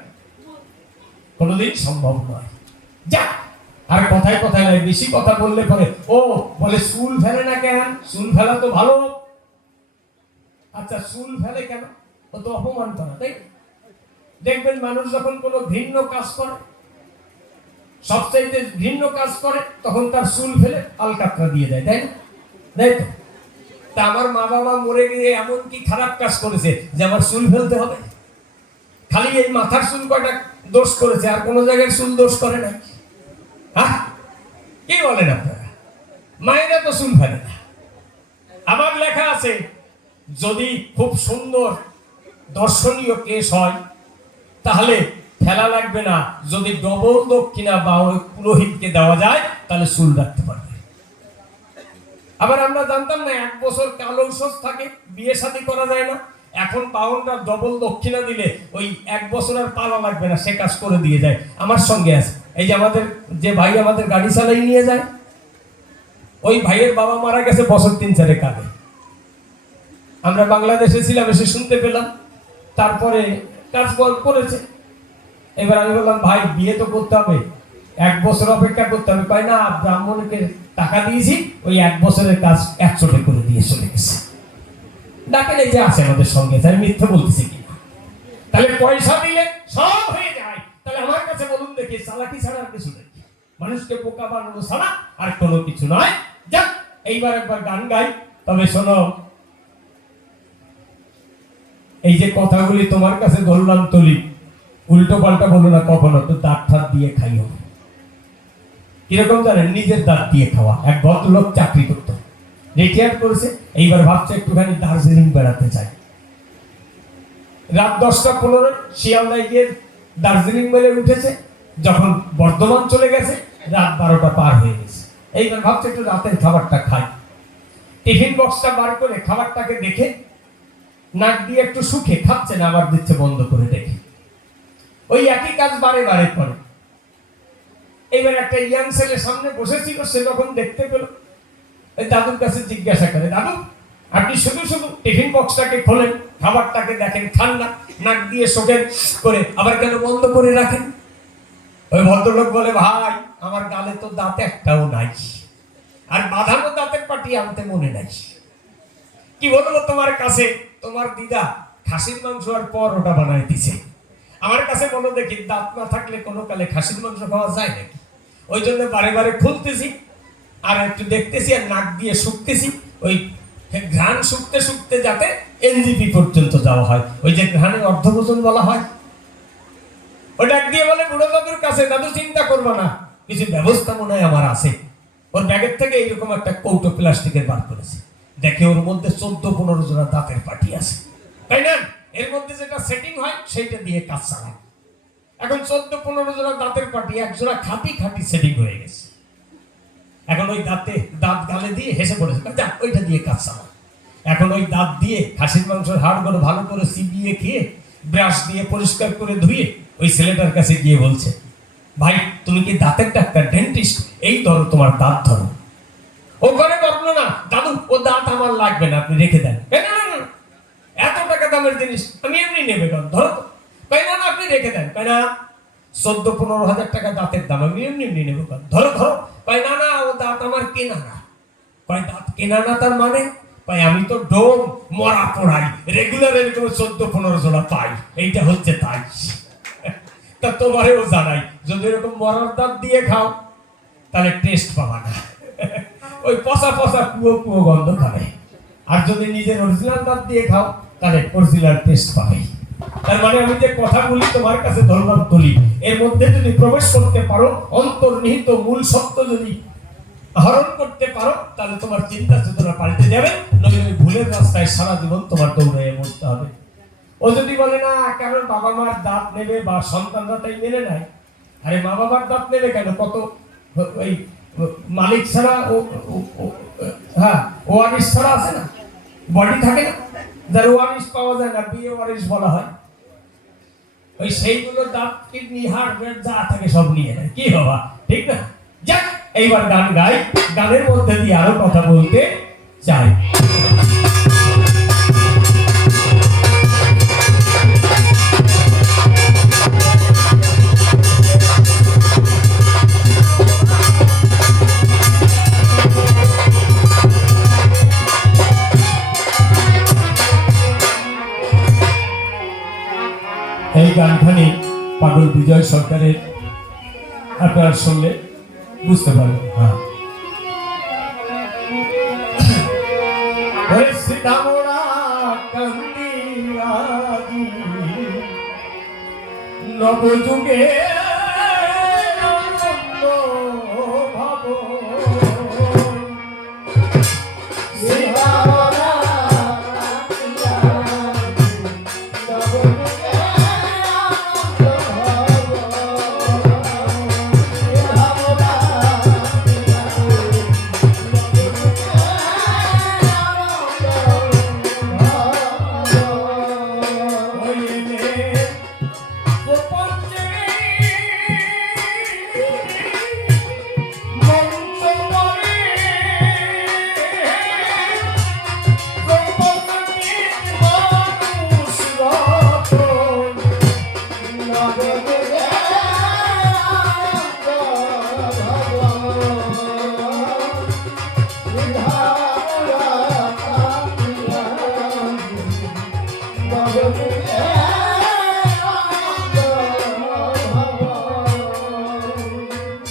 কোনোদিন সম্ভব নয়। যা আর কথায় কথায় নয়, বেশি কথা বললে পরে ও বলে চুল ফেলে না কেন? চুল ফেলা তো ভালো। আচ্ছা চুল ফেলে কেন? ও তো অপমান করা, তাই? দেখবেন মানুষ যখন কোনো ঘৃণ্য কাজ করে, সবচাইতে ঘৃণ্য কাজ করে, তখন তার চুল ফেলে আলকাতরা দিয়ে দেয়, তাই না? তাই তো? তা আমার মা বাবা মরে গিয়ে এমন কি খারাপ কাজ করেছে যে আমার চুল ফেলতে হবে? খালি এই মাথার চুল কয়টা দোষ করেছে, আর কোনো জায়গায় চুল দোষ করে না। হ্যাঁ, কি বলেন আপনারা? মায়েরা তো চুল ফেলে না। আমার লেখা আছে, যদি খুব সুন্দর দর্শনীয় কেশ হয় তাহলে ফেলা লাগবে না, যদি ডবল দক্ষিণা বা পুরোহিতকে দেওয়া যায় তাহলে চুল রাখতে পারবে। আবার আমরা জানতাম না 1 বছর কালো ঔষধ থাকে, বিয়ে শাদী করা যায় না। এখন বাউনরা ডবল দক্ষিণা দিলে ওই 1 বছর আর পালা লাগবে না, সে কাজ করে দিয়ে যায়। আমার সঙ্গে আছে এই যে আমাদের যে ভাই আমাদের গাড়ি চালাই নিয়ে যায়, ওই ভাইয়ের বাবা মারা গেছে বছর 3-4 আগে। আমরা বাংলাদেশে ছিলাম, এসে শুনতে পেলাম, তারপরে কাজ করেছে। এবার আমি বললাম ভাই বিয়ে তো করতে হবে, 1 বছর অপেক্ষা করতে হবে। কয় না, ব্রাহ্মণকে টাকা দিয়েছি, ওই 1 বছরের কাজ 100 করে দিয়ে চলে গেছে। ডাকেন এই যে আছে আমাদের সঙ্গে, আমি মিথ্যে বলতেছি কিনা? তাহলে পয়সা দিলে সব হয়ে যায়। তাহলে আমার কাছে বলুন দেখি, চালাকি ছাড়া আর কিছু নেই, মানুষকে বোকা বানানো ছাড়া আর কোনো কিছু নয়। যাক এইবার একবার গান গাই। তবে শোনো, এই যে কথাগুলি তোমার কাছে ধরলাম তলি, উল্টো পাল্টা বলো না কখনো, তো দাঁত ঠাত দিয়ে খাইও। কিরকম জানেন? নিজের দাঁত দিয়ে খাওয়া। এক ভদ্রলোক চাকরি করতো, রিটায়ার করেছে, এইবার ভাবছে একটুখানি দার্জিলিং বেড়াতে চাই। রাত 10টা 15 শিয়ালদায় গিয়ে দার্জিলিং মেলে উঠেছে, যখন বর্ধমান চলে গেছে রাত 12টা পার হয়ে গেছে। এইবার ভাবছে একটু রাতের খাবারটা খাই। টিফিন বক্সটা বার করে খাবারটাকে দেখে নাক দিয়ে একটু শুকে খাচ্ছে না, আবার দিচ্ছে বন্ধ করে দেখে। ওই একই কাজ বারে বারে করে। এইবার একটা ইয়াং ছেলের সামনে বসেছিল, সে যখন দেখতে পেল, ওই দাদুর কাছে জিজ্ঞাসা করে, দাদু আপনি শুধু শুধু টিফিন বক্সটাকে খোলেন, খাবারটাকে দেখেন, খান না, নাক দিয়ে শোকেন করে, আবার কেন বন্ধ করে রাখেন? ওই ভদ্রলোক বলে, ভাই আমার গালে তো দাঁত একটাও নাই, আর বাঁধানো দাঁতের পাটি আনতে মনে নাই। কি বলবো তোমার কাছে? তোমার দিদা খাসির মাংস আর পরোটা বানাই দিছে। আমার কাছে বলো দেখি, দাঁত না থাকলে কোনো কালে খাসির মাংস খাওয়া যায় নাকি? ওই জন্য বারে বারে খুলতেছি আর একটু দেখতেছি আর নাক দিয়ে শুকতেছি। ওই ঘ্রাণ শুকতে শুকতে যাতে এনজিপি পর্যন্ত যাওয়া হয়, ওই যে ঘ্রাণের অর্ধভোজন বলা হয়। ওই ডাক দিয়ে বলে বুড়ো দাদুর কাছে, দাদু চিন্তা করবো না, কিছু ব্যবস্থা মনে হয় আমার আছে। ওর ব্যাগের থেকে এইরকম একটা কৌটো প্লাস্টিকের বার করেছে, দেখে ওর মধ্যে 14-15 জোড়া দাঁতের পাটি আছে, তাই না? এর মধ্যে যেটা সেটিং হয় সেইটা দিয়ে কাজ চালায়। এখন 14-15 জোড়া দাঁতের পাটি, 1 জোড়া খাঁটি খাঁটি সেটিং হয়ে গেছে। এখন ওই দাঁত গালে দিয়ে হেসে পড়েছে, যা ওইটা দিয়ে কাজ চালায়। এখন ওই দাঁত দিয়ে খাসির মাংসের হাড়গুলো ভালো করে চিবিয়ে খেয়ে ব্রাশ দিয়ে পরিষ্কার করে ধুয়ে ওই ছেলেটার কাছে গিয়ে বলছে, ভাই তুমি কি দাঁতের ডাক্তার, ডেন্টিস্ট? এই ধরো তোমার দাঁত ধরো। ও করে বললো না, দাদু ও দাঁত আমার লাগবে না, আপনি রেখে দেন। না না না, এত টাকা দামের জিনিস আমি এমনি নেবে, ধরো তো। তাই না, আপনি রেখে দেন। তাই না, 14-15 হাজার টাকা দাঁতের দাম, আমি এমনি এমনি নেবো, ধরো ধরো। তাই না না, ও দাঁত আমার কেনা না। কয় দাঁত কেনা না তার মানে? ভাই আমি তো ডোম মরা পড়াই, রেগুলার এরকম 14-15 জোড়া পাই, এইটা হচ্ছে তাই। তা তোমারেও জানাই, যদি এরকম মরার দাঁত দিয়ে খাও তাহলে টেস্ট পাবা না, ওই পচা পচা কুয়ো কুয়ো গন্ধ খাবে। আর যদি নিজের অরিজিনাল দাঁত দিয়ে খাও তাহলে অরিজিনাল টেস্ট পাবে। তার মানে আমি যে কথাগুলি তোমার কাছে ধরলাম তুলি, এর মধ্যে যদি প্রবেশ করতে পারো, অন্তর্নিহিত মূল সত্য যদি আহরণ করতে পারো, তাহলে তোমার চিন্তা চেতনা পাল্টে যাবে। নইলে ওই ভুলের রাস্তায় সারা জীবন তোমার দৌড়ে মরতে হবে। ও যদি বলে না কারণ বাবা মার দাঁত নেবে বা সন্তানরা তাই মেনে নেয়, আরে মা বাবার দাঁত নেবে কেন? কত ওই মালিক ছাড়া হ্যাঁ ওয়ারিশ ছাড়া আছে না, বডি থাকে না, যার ওয়ারিশ পাওয়া যায় না, বিয়ে ওয়ারিশ বলা হয়, ওই সেইগুলো দাঁত কিডনি হার্ট যা থাকে সব নিয়ে নেয়। কি বাবা ঠিক না? যাক এইবার গান গাই, গানের মধ্যে দিয়ে আরো কথা বলতে চাই। এই গানখানি পাগল বিজয় সরকারের, আপনারা শুনলে বুঝতে পারবেন। হ্যাঁ নবযুগে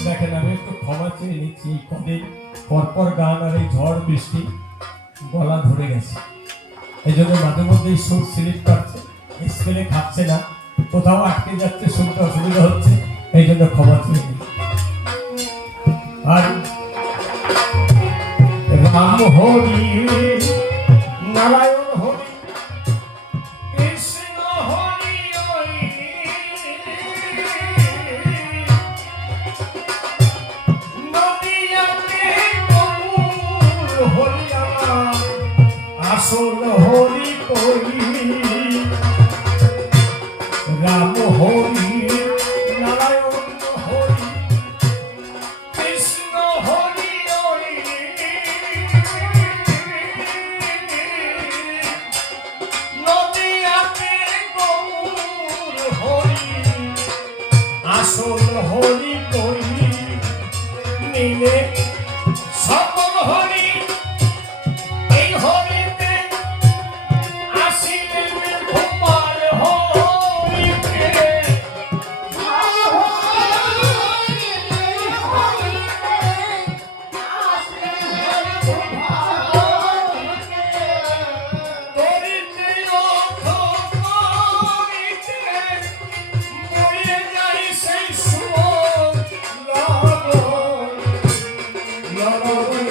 দেখেন, আমি একটু ক্ষমা চেয়ে নিচ্ছি, কদিন পরপর গান আর এই ঝড় বৃষ্টি গলা ধরে গেছে, এই জন্য মাঝে মধ্যে সুর স্লিপ করছে, স্কেলে খাচ্ছে না, কোথাও আটকে যাচ্ছে, শুনতে অসুবিধা হচ্ছে, এই জন্য ক্ষমা চেয়ে নিই। আর রাম হরি নারায়ণ হরি কৃষ্ণ হরি হরি আমার আসল হরি করি, রাম হরি নারায়ণ হরি কৃষ্ণ হরি নদিয়াতে গৌর হরি আসল হরি করি, নীলে সকল হরি এই হরিতে আসিলেন গোপাল হরিতে। করিতে অর্থ করিতে বয়ে যায় সেই সুর লবণ লবণ।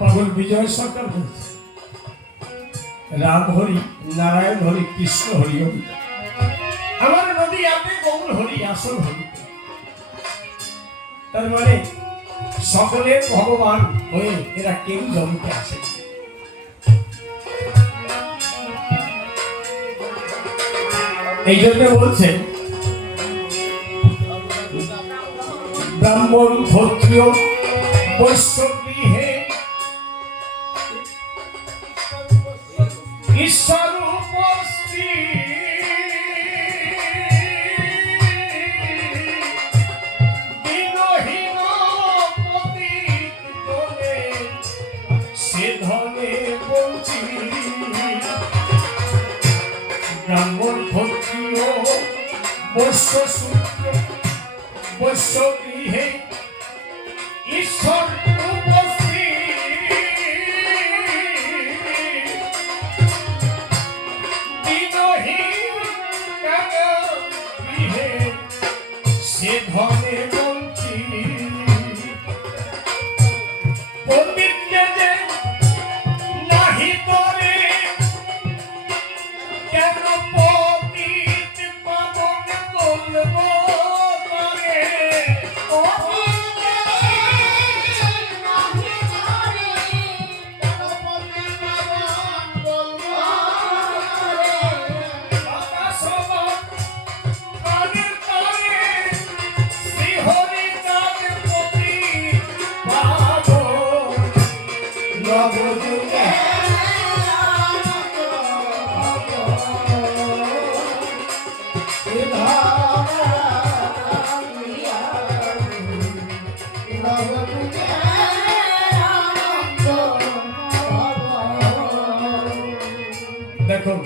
পাগল বিজয় সরকার বলছে রাম হরি নারায়ণ হরি কৃষ্ণ হরি হরি আমার নদী আপনি গৌর হরি আসল হরি। তার মানে সকলের ভগবান হয়ে এরা কেউ জমিতে আসে। এই জন্য বলছেন ব্রাহ্মণ ক্ষত্রিয় বৈশ্যগৃহে ঈশ্বর উপস্থিত, দিনহীন পতিত জনে সে ধনে বঞ্চিত। ব্রাহ্মণ ক্ষত্রিয় বৈশ্য শূদ্র বৈশ্যগৃহে ঈশ্বর উপস্থিত, দিনহীন গৃহে সে ধনে বঞ্চিত। পণ্ডিত যে নাহি তরে কেন পতিত পাবন বলব তরে। বাবা সবার প্রাণের তরে শ্রীহরিচাঁদ পতিত পাবন নবযুগে। দেখুন,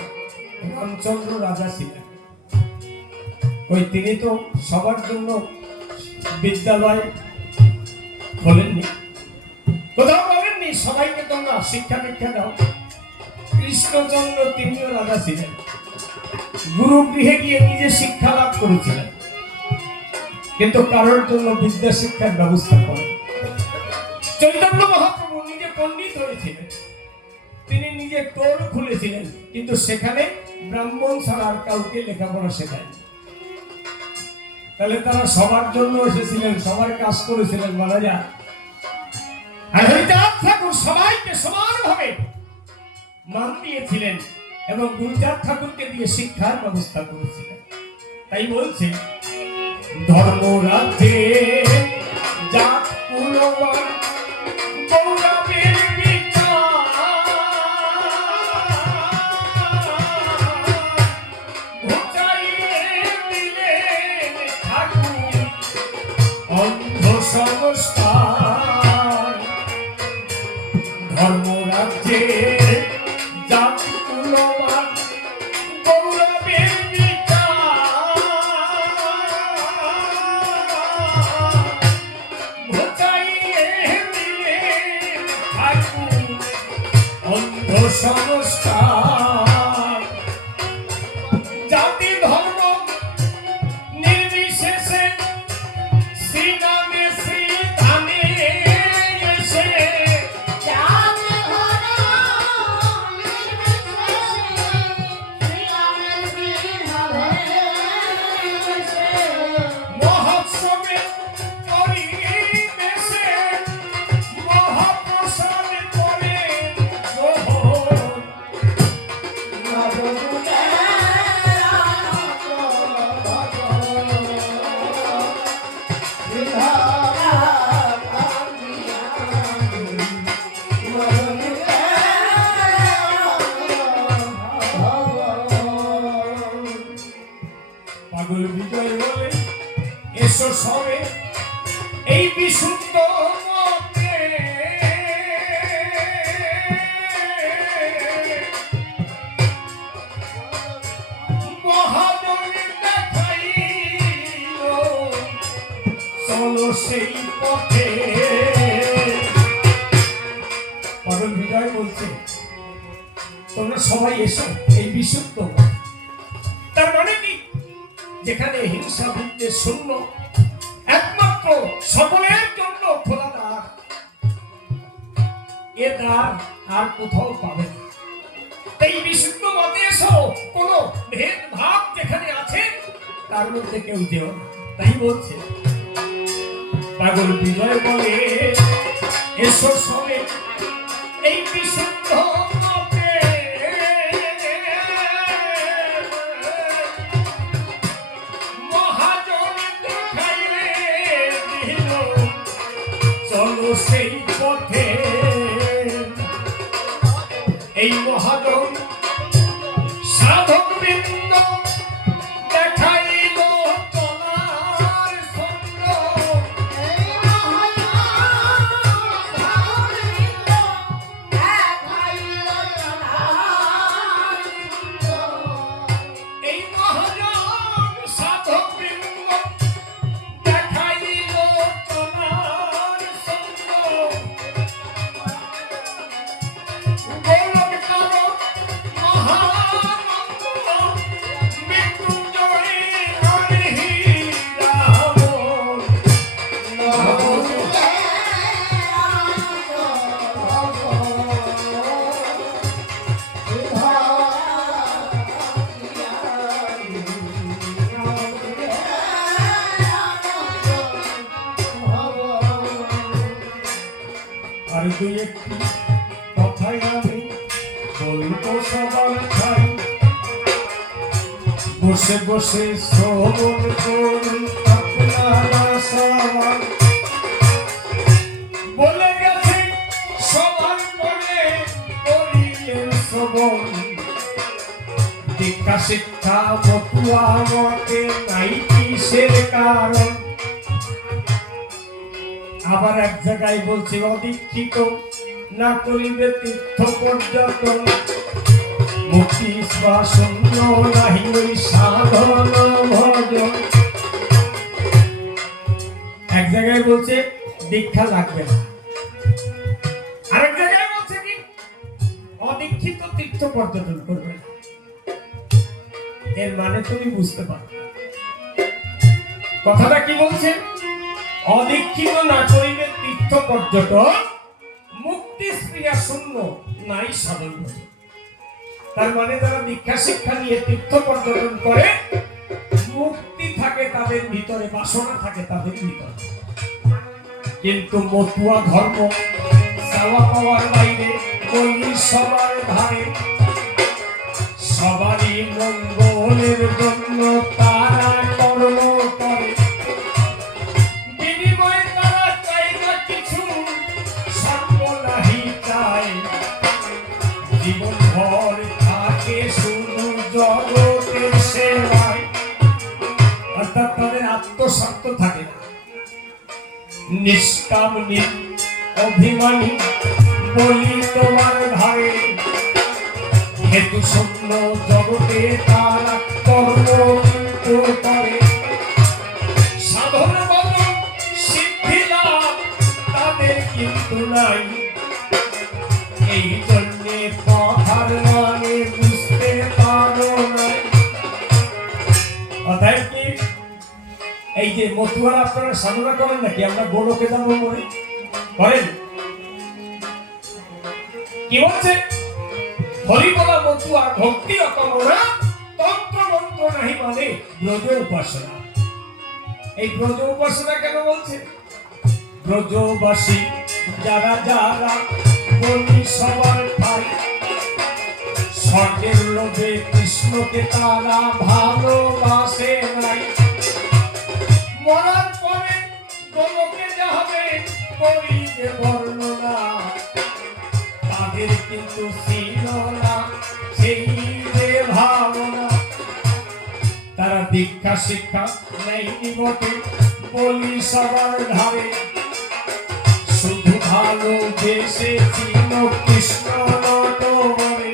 রামচন্দ্র রাজা ছিলেন, ওই তিনি তো সবার জন্য বিদ্যালয় খোলেননি, কোথাও বলেননি সবাইকে তোমরা শিক্ষা দীক্ষা দাও। কৃষ্ণচন্দ্র তিনিও রাজা ছিলেন, গুরুগৃহে গিয়ে নিজে শিক্ষা লাভ করেছিলেন, কিন্তু কারোর জন্য বিদ্যা শিক্ষার ব্যবস্থা করেন। চৈতন্য মহাপ্রভু নিজে পণ্ডিত হয়েছিলেন, তিনি নিজে টোল খুলেছিলেন, কিন্তু সেখানে ব্রাহ্মণ ছাড়া আর কাউকে লেখাপড়া শেখায়নি। তাহলে তারা সবার জন্য এসেছিলেন, সবার কাজ করেছিলেন বলা যায়। আর হরিচাঁদ ঠাকুর সবাইকে সমানভাবে মান দিয়েছিলেন এবং গুরুচাঁদ ঠাকুরকে দিয়ে শিক্ষার ব্যবস্থা করেছিলেন। তাই বলছে, ধর্মরাজ্যে জাত কুলবান গৌরবের বিচার, ঘুচাইয়ে দিলেন ঠাকুর অন্ধ সংস্কার। ধর্মরাজ্যে জাত কুলবান গৌরবের বিচার, ঘুচাইয়ে দিলেন ঠাকুর অন্ধ সংস্কার। জাতি ধর্ম নির্বিশেষে শ্রীনামে শ্রীধামে এসে মহোৎসবে পরিবেশে মহাপ্রসাদ করেন গ্রহণ। পাগল বিজয় বলে এসো সবে এই বিশুদ্ধ মতে, মহাজন দেখাইল চলো সেই পথে। পাগল বিজয় বলছে, তোমরা সবাই এসো এই বিশুদ্ধ পথে। তার মানে কি, যেখানে হিংসা বিদ্বেষ শূন্য, একমাত্র সকলের জন্য খোলা দ্বার, এ দ্বার আর কোথাও পাবে না। এই বিশুদ্ধ মতে এসো, কোন ভেদভাব যেখানে আছে তার মধ্যে কেউ যেও না। তাই বলছে পাগল বিজয় বলে এসো সবে এই বিশুদ্ধ মতে, মহাজন দেখাইলে দিল চলো সেই পথে এই মহাজন সাধক বৃন্দ দেখাইল চলার ছন্দ। এই মহাজন সাধক বৃন্দ দেখাইল চলার ছন্দ। গোলক কারক মহানন্দ মৃত্যুঞ্জয় হরি রাম আর দুই একটি কথাই আমি বলবো সবার ঠাই। বসে বসে শ্রবণ করি আপনারা সবাই। বলে গেছে সবার মনে করিলেন শ্রবণ। দীক্ষা শিক্ষা বতুয়া মতে নাই কিসের কারণ। আবার এক জায়গায় বলছে অদীক্ষিত না করিবে তীর্থ পর্যটন। মুক্তি শূন্য নাহি ওই সাধন ভজন। এক জায়গায় বলছে দীক্ষা লাগবে না, আরেক জায়গায় বলছে কি অদীক্ষিত তীর্থ পর্যটন করবে না। এর মানে তুমি বুঝতে পারো কথাটা কি বলছে। অদীক্ষিত না করিবে তীর্থ পর্যটন, মুক্তি স্পৃহা শূন্য নাই সাধন ভজন। তার মানে যারা দীক্ষা শিক্ষা নিয়ে তীর্থ পর্যটন করে মুক্তি থাকে তাদের ভিতরে, বাসনা থাকে তাদের ভিতরে, কিন্তু মতুয়া ধর্ম চাওয়া পাওয়ার বাইরে ওই সবার ধারে। সবারই মঙ্গলের জন্য তারা কর্ম করে, বিনিময়ে তারা চায় না কিছু, সর্ব নাহি চায়। জীবন ভর থাকে শুধু জগতের সেবায়। অর্থাৎ তাদের আত্মস্বার্থ থাকে না। নিষ্কাম অভিমানী বলি তোমার ধারে, হেতু শূন্য জগতে তারা কর্ম কিন্তু করে। সাধন বদন সিদ্ধি লাভ তাদের কিন্তু নাই, এই জন্যে কথার মানে বুঝতে পারো না। অর্থাৎ কি এই যে মতুয়ারা আপনারা সাধনা করেন নাকি? আমরা গোলকে যাবো মনে করেন কি বলছে? হরিবলা মতুয়া ভক্তি অকমরা তন্ত্র মন্ত্র নাহি মানে ব্রজ উপাসনা। এই ব্রজ উপাসনা কেন বলছে? ব্রজবাসী যারা যারা বলি সবার ঠাই, স্বর্গের লোভে কৃষ্ণকে তারা ভালোবাসে নাই। মরার পরে গোলকে যাবে করিবে বর্ণনা, তাদের কিন্তু ছিল না সেই যে ভাবনা। তারা দীক্ষা শিক্ষা নেয়নি বটে বলি সবার ধারে, শুধু ভালোবেসে ছিল কৃষ্ণ নটবরে।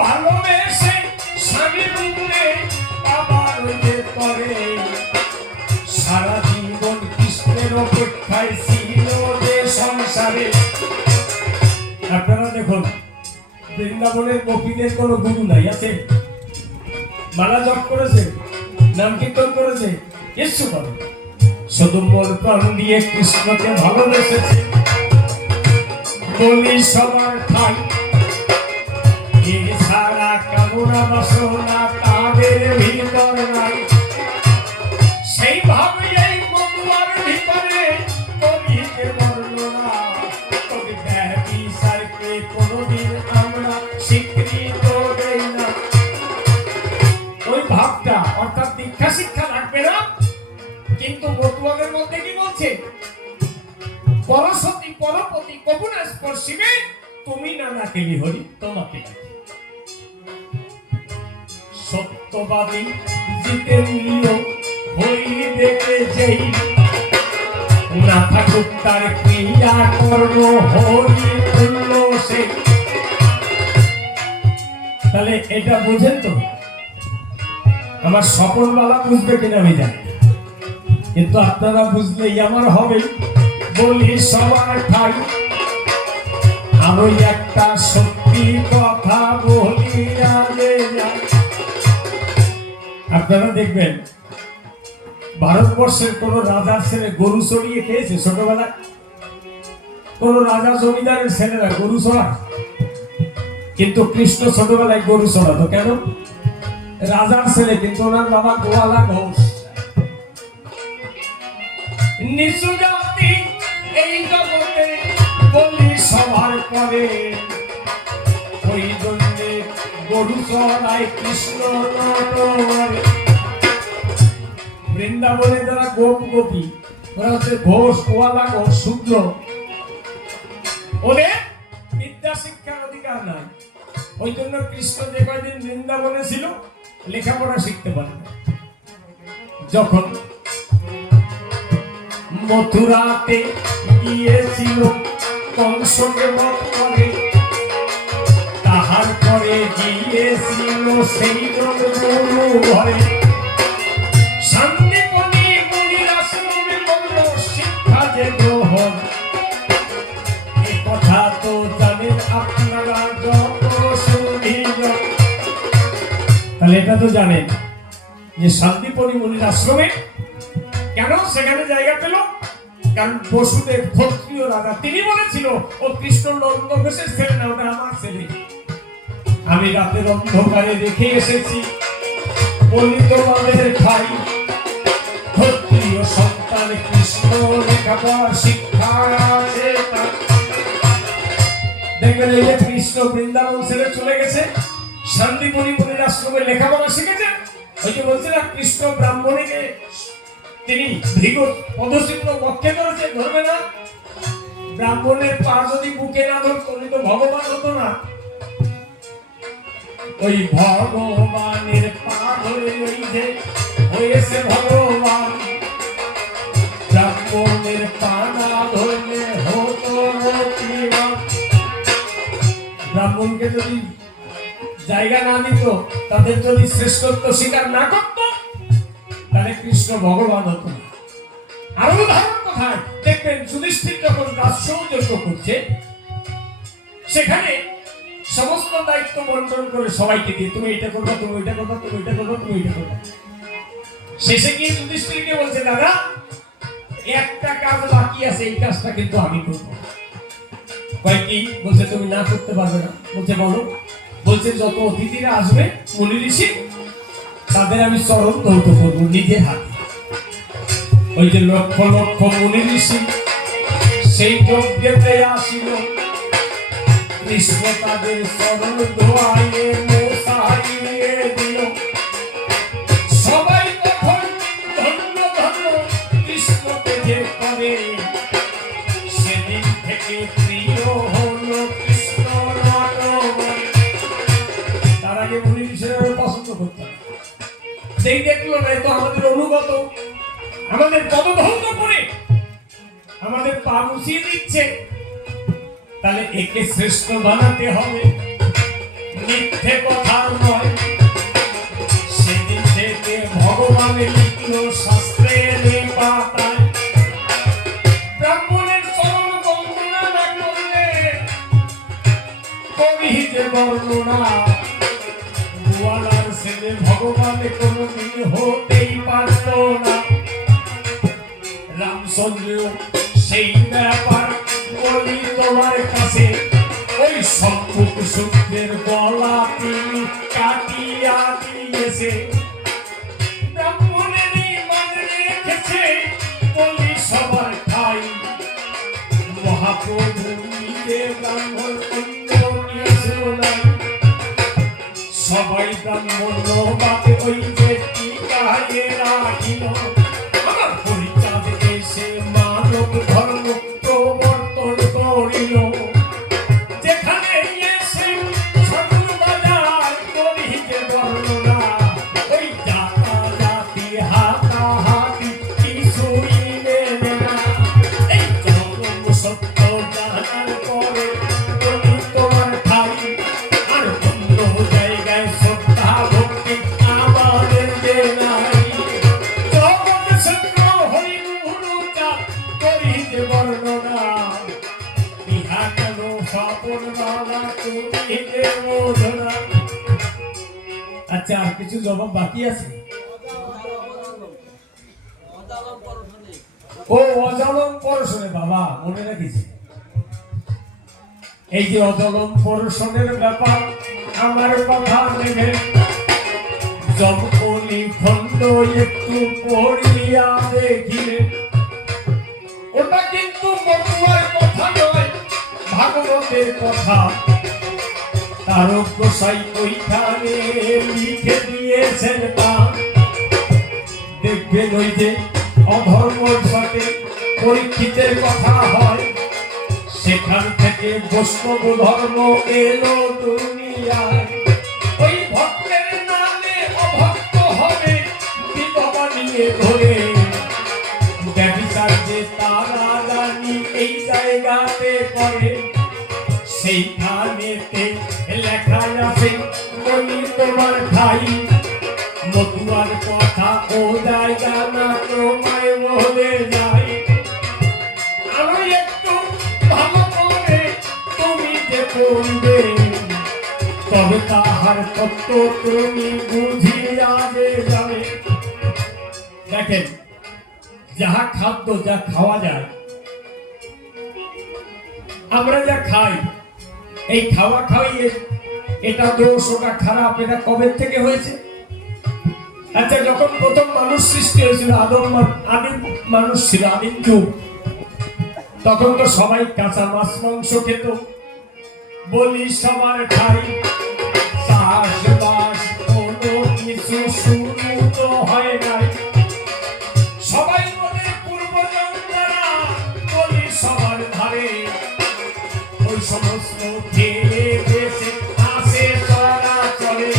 ভালোবেসে স্বামী রূপে আবার যে করে, সারা জীবন কৃষ্ণের অপেক্ষায় ছিল যে সংসারে। আপনারা দেখুন বৃন্দাবনের গোপীদের কোন গুরু নাই, আছে? মালা জপ করেছে, নাম কীর্তন করেছে, কিছু করে শুধু মন প্রাণ দিয়ে কৃষ্ণকে ভালোবেসেছে বলি সবার ঠাই। এছাড়া কামনা বাসনা তাদের ভিতর নাই, সেইভাবে এই মতুয়ার ভিতরে করিতে বর্ণনা। তবে বিচারকে কোনদিন আমরা স্বীকৃত দেই না। ওই ভাবটা অর্থাৎ দীক্ষা শিক্ষা লাগবে না, কিন্তু মতুয়াদের মধ্যে কি বলছে? পরশতী পরপতি কবুনা স্পর্শিবে, তুমি না ডাকিলি হরি তোমাকে ডাকি। সত্যবাদী জিতেন্দ্রিয় হইবে যেই, না থাকুক তার ক্রিয়া কর্ম হরি তুল্য সেই। তাহলে এটা বুঝেন তো? আমার সকল বালা বুঝবে কিনা আমি জানি, কিন্তু আপনারা বুঝলেই আমার হবে। বলি সবার ঠাই আমি একটা সত্যি কথা বলি, আপনারা দেখবেন ভারতবর্ষের কোন রাজার ছেলে গরু চড়িয়ে খেয়েছে ছোটবেলায়? কোন রাজা জমিদারের ছেলেরা গরু চড়ায়? কিন্তু কৃষ্ণ ছোটবেলায় গরু চড়াতো কেন? রাজার ছেলে, কিন্তু ওনার বাবা গোয়ালা ঘোষ। নিচু জাতি এই জগতে বলি সবার পরে, ওই জন্যে গরু চড়ায় কৃষ্ণ নরে। বৃন্দাবনে যারা গোপ গোপী, ওরা হচ্ছে ঘোষ, গোয়ালা ঘোষ, শূদ্র। ওদের বিদ্যা শিক্ষার অধিকার নাই। ওই জন্য কৃষ্ণ যে কয়দিন বৃন্দাবনে ছিল লেখাপড়া শিখতে পারে না। যখন মথুরাতে গিয়েছিল কংসকে বধ করে, তাহার পরে গিয়েছিল সেই ঘরে। শান্তিপনি মুনির আশ্রমে করল শিক্ষা যে গ্রহণ, এ কথা তো জানেন আপনারা যত শুনিল। তাহলে এটা তো জানেন যে শান্তিপনি মুনির আশ্রমে কেন সেখানে জায়গা পেল? কারণ বসুদেব ক্ষত্রিয় রাজা, তিনি বলেছিল ও কৃষ্ণ নন্দ ঘোষের ছেলে না, ওটা আমার ছেলে। আমি রাতের অন্ধকারে রেখে এসেছি, বলি তোমাদের খাই ক্ষত্রিয় সন্তান কৃষ্ণ লেখাপড়া শিক্ষা আছে। দেখবেন এই যে কৃষ্ণ বৃন্দাবন ছেড়ে চলে গেছে, শান্তিপনি মুনির আশ্রমে লেখাপড়া শিখেছে। ওই যে বলছিলাম কৃষ্ণ ব্রাহ্মণীকে তিনি ভৃগুর পদচিহ্ন বক্ষে করেছে, ধরবে না। ব্রাহ্মণের পা যদি বুকে না ধরতো উনি তো ভগবান হতো না। ওই ভগবানের পা ধরে ওই যে হয়েছে ভগবান, ব্রাহ্মণের পা না ধরলে হতো রতিবান। ব্রাহ্মণকে যদি জায়গা না দিত, তাদের যদি শ্রেষ্ঠত্ব স্বীকার না করত, তাহলে কৃষ্ণ ভগবান হতো না। আরো উদাহরণ কোথায় দেখবেন, যুধিষ্ঠির যখন রাজসৌযজ্ঞ করছে, সেখানে সমস্ত দায়িত্ব বন্টন করে সবাইকে দিয়ে, তুমি এটা করবা, তুমি এটা করবা, তুমি এটা করবা, তুমি এটা করবা। শেষে গিয়ে যুধিষ্ঠিরকে বলছে, দাদা একটা কাজ বাকি আছে, এই কাজটা কিন্তু আমি করবো। কয় কি? বলছে তুমি না করতে পারবে না। বলছে বলো। বলছে যত অতিথিরা আসবে মুনি ঋষি, তাদের আমি চরণ ধৌত করবো নিজের হাতে। ওই যে লক্ষ লক্ষ মুনি ঋষি সেই যজ্ঞেতে আসিল, কৃষ্ণ তাদের চরণ ধোয়াইয়ে মোসাইয়ে দিল। সবাই তখন ধন্য ধন্য কৃষ্ণকে যে করে, সেদিন থেকে প্রিয় হলো কৃষ্ণ নাটক। তার আগে মুনি ঋষিরা পছন্দ করতেন, সেই দেখলো না তো আমাদের অনুগত, আমাদের পদধৌত করে আমাদের পা মুছিয়ে দিচ্ছে, তাহলে একে শ্রেষ্ঠ বানাতে হবে, মিথ্যে কথা নয়। সেদিন থেকে ভগবান লিখলো শাস্ত্রের পাতায়, ব্রাহ্মণের চরণ বন্দনা না করলে কবি যে বর্ণনা, গোয়ালার ছেলে ভগবানে কোনদিন হতেই পারত না। রামচন্দ্র সেই ব্যাপার বলি তোমার কাছে, ওই সম্মুখ সূত্রের গলা তিনি কাটিয়া দিয়েছে। ব্রাহ্মণেরই মানে রেখেছে বলি সবার ঠাই, মহাপ্রভু নিজে ব্রাহ্মণ অন্য কিছু নাই। সবাই ব্রাহ্মণ বাদে ওই যে টিকায়ে রাখিল, আমার পরিচাঁদ দেশে মানব ধর্ম প্রবর্তিত। নাই জগৎ সূত্র হরি গুরু চাঁদ করি যে বর্ণনা ইহা কেন স্বপন বাবা তুমি যে মোদনা। আচ্ছা আর কিছু জবাব বাকি আছে? ও অজলম পরশনে বাবা মনে রাখিস, এই যে অজলম পরশনের ব্যাপার আমার কথা নেবে জমকলি খন্ড একটু পড়িয়া দেখিলে, ওটা কিন্তু মতুয়ার কথা নয় ভাগবতের কথা। তারক গোসাই ওইখানে লিখে দিয়েছেন তা দেখবেন ওই যে অধর্মের সাথে পরীক্ষিতের কথা হয়, সেখান থেকে বৈষ্ণব ধর্ম এলো দুনিয়ায়। ওই ভক্তের নামে অভক্ত হবে বিধবা নিয়ে ধরে ব্যভিচার যে তারা জানি এই জায়গাতে করে, সেইখানেতে লেখা আছে বলি তোমার খাই মতুয়ার কথা ও জায়গা না তোমায় বলে যাই। আমি একটু ভালো করে তুমি যে করবে তবে তাহার তত্ত্ব তুমি বুঝিয়া যে যাবে। দেখেন যাহা খাদ্য যা খাওয়া যায়, আমরা যা খাই এই খাওয়া খাইয়ে এটা দোষ ওটা খারাপ এটা কবে থেকে হয়েছে? আচ্ছা যখন প্রথম মানুষ সৃষ্টি হয়েছিল আদিম মানুষ ছিল আদিম যুগ, তখন তো সবাই কাঁচা মাছ মাংস খেত। বলি সবার খাই চাষবাস কোনো কিছু শুরু তো হয় নাই, সবাই বলে পূর্বজন্মরা বলি সবার ধারে ওই সমস্ত খেয়ে বেঁচে আসে চলাচলে।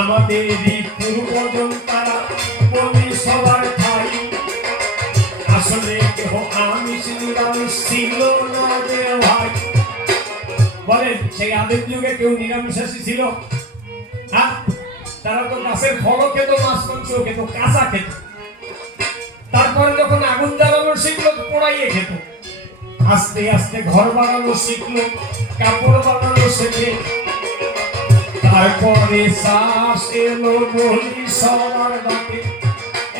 আমাদেরই পূর্বজন তারা বলি সবার খাই, আসলে কেহ আমিষ নিরামিষ ছিল না রে ভাই। বলেন সেই আদিম যুগে কেউ নিরামিষাশী ছিল? হ্যাঁ, তারা তো গাছের ফলও খেত, মাছ মাংস খেত, কাঁচা খেত। তারপরে যখন আগুন জ্বালানো শিখলো পোড়াইয়ে খেত, আস্তে আস্তে ঘর বানানো শিখলো, কাপড় বানানো শেখে, তারপরে চাষ এলো বলি সবার বাকি।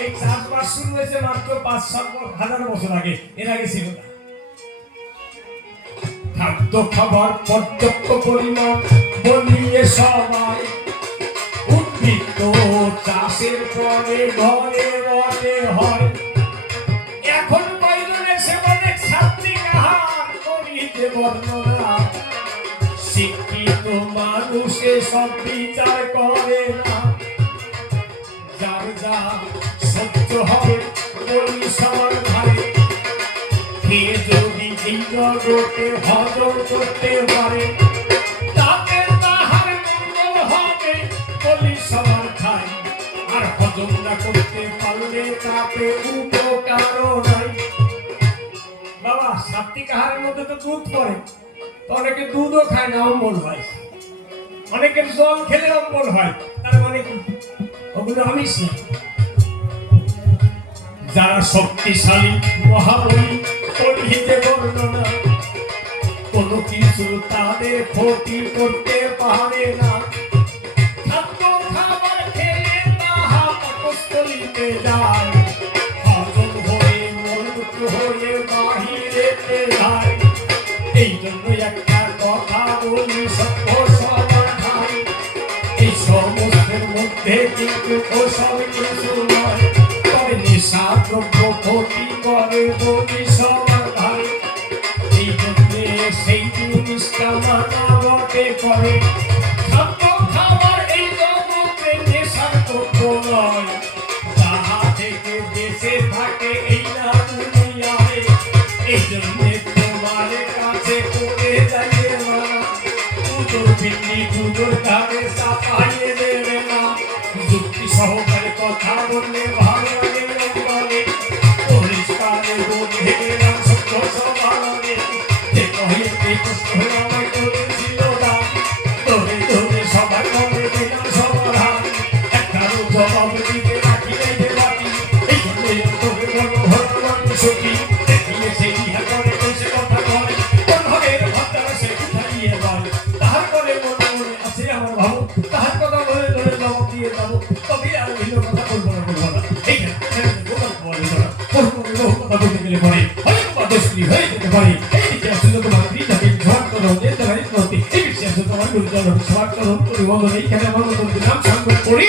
এই চাষবাস শুরু হয়েছে মাত্র ৫-৭,০০০ বছর আগে, এর আগে ছিল না। খাদ্য খাবার পর্যাপ্ত পরিমাণ বলিয়ে সবাই উদ্বৃত্ত চাষের পরে ঘরে ঘরে হয়। এখন কয়জনে সেবনে সাত্বিক আহার করিতে বর্ণনা, শিক্ষিত মানুষে সব বিচার করে না। যার যা সহ্য হবে বলি সবার ভাই, খেয়ে যদি এই জগতে হজম করতে পারে তাতে তাহার মঙ্গল হবে বলি সবার খাই, আর হজম না করতে পারলে তাতে উপকারও নাই। বাবা সাত্বিক আহারের মধ্যে তো দুধ পড়ে, তো অনেকে দুধও খায় না, অম্বল হয়। অনেকের জল খেলে অম্বল হয়, তার মানে ওগুলো আমিষ না। যারা শক্তিশালী মহাবলী করিতে বর্ণনা, কোনো কিছু তাদের ক্ষতি করতে পারে না। খাদ্য খাবার খেলে তাহা পাকস্থলীতে যায়, হজম হয়ে মলমূত্র হয়ে বাহিরেতে যায়। এই জন্য একটা কথা বলি সভ্য সবার ভাই, এই সমস্তের মধ্যে কিন্তু ওসব কিছু নয়, তবে নেশা দ্রব্য ক্ষতি করে বলি সবার ভাই। এই জন্য সেই জিনিসটা মানা বটে করে, খাদ্য খাবার এই জগতে নেশার দ্রব্য নয়, যাহা থেকে বেঁচে থাকে এই না দুনিয়ায়। এই জন্য তোমার কাছে করে যাইয়ে মানা, পুজোর ভিত্তি পুজোর ধারে চাপাইয়ে দেবে না। যুক্তি সহকারে কথা বললে ভালো লাগে বলে, পরিষ্কারে বলে গেলাম সত্য সবারে, যে কহিতে কষ্ট আমায় করেছিল না, ধরে ধরে সবাই করে দিলাম সমাধান। একটারও জবাব কথা বলতে গেলে পরে হয়তো বা দোষী হয়ে যেতে পারে। এই দিকে আছে তোমার পিতাকে সমার্থন যেতে পারে প্রতি এই বিষয়ে আছে তোমার গুরুজন সমার্থন পরিবহন এইখানে আমার মতন নাম সংগ্রহ করি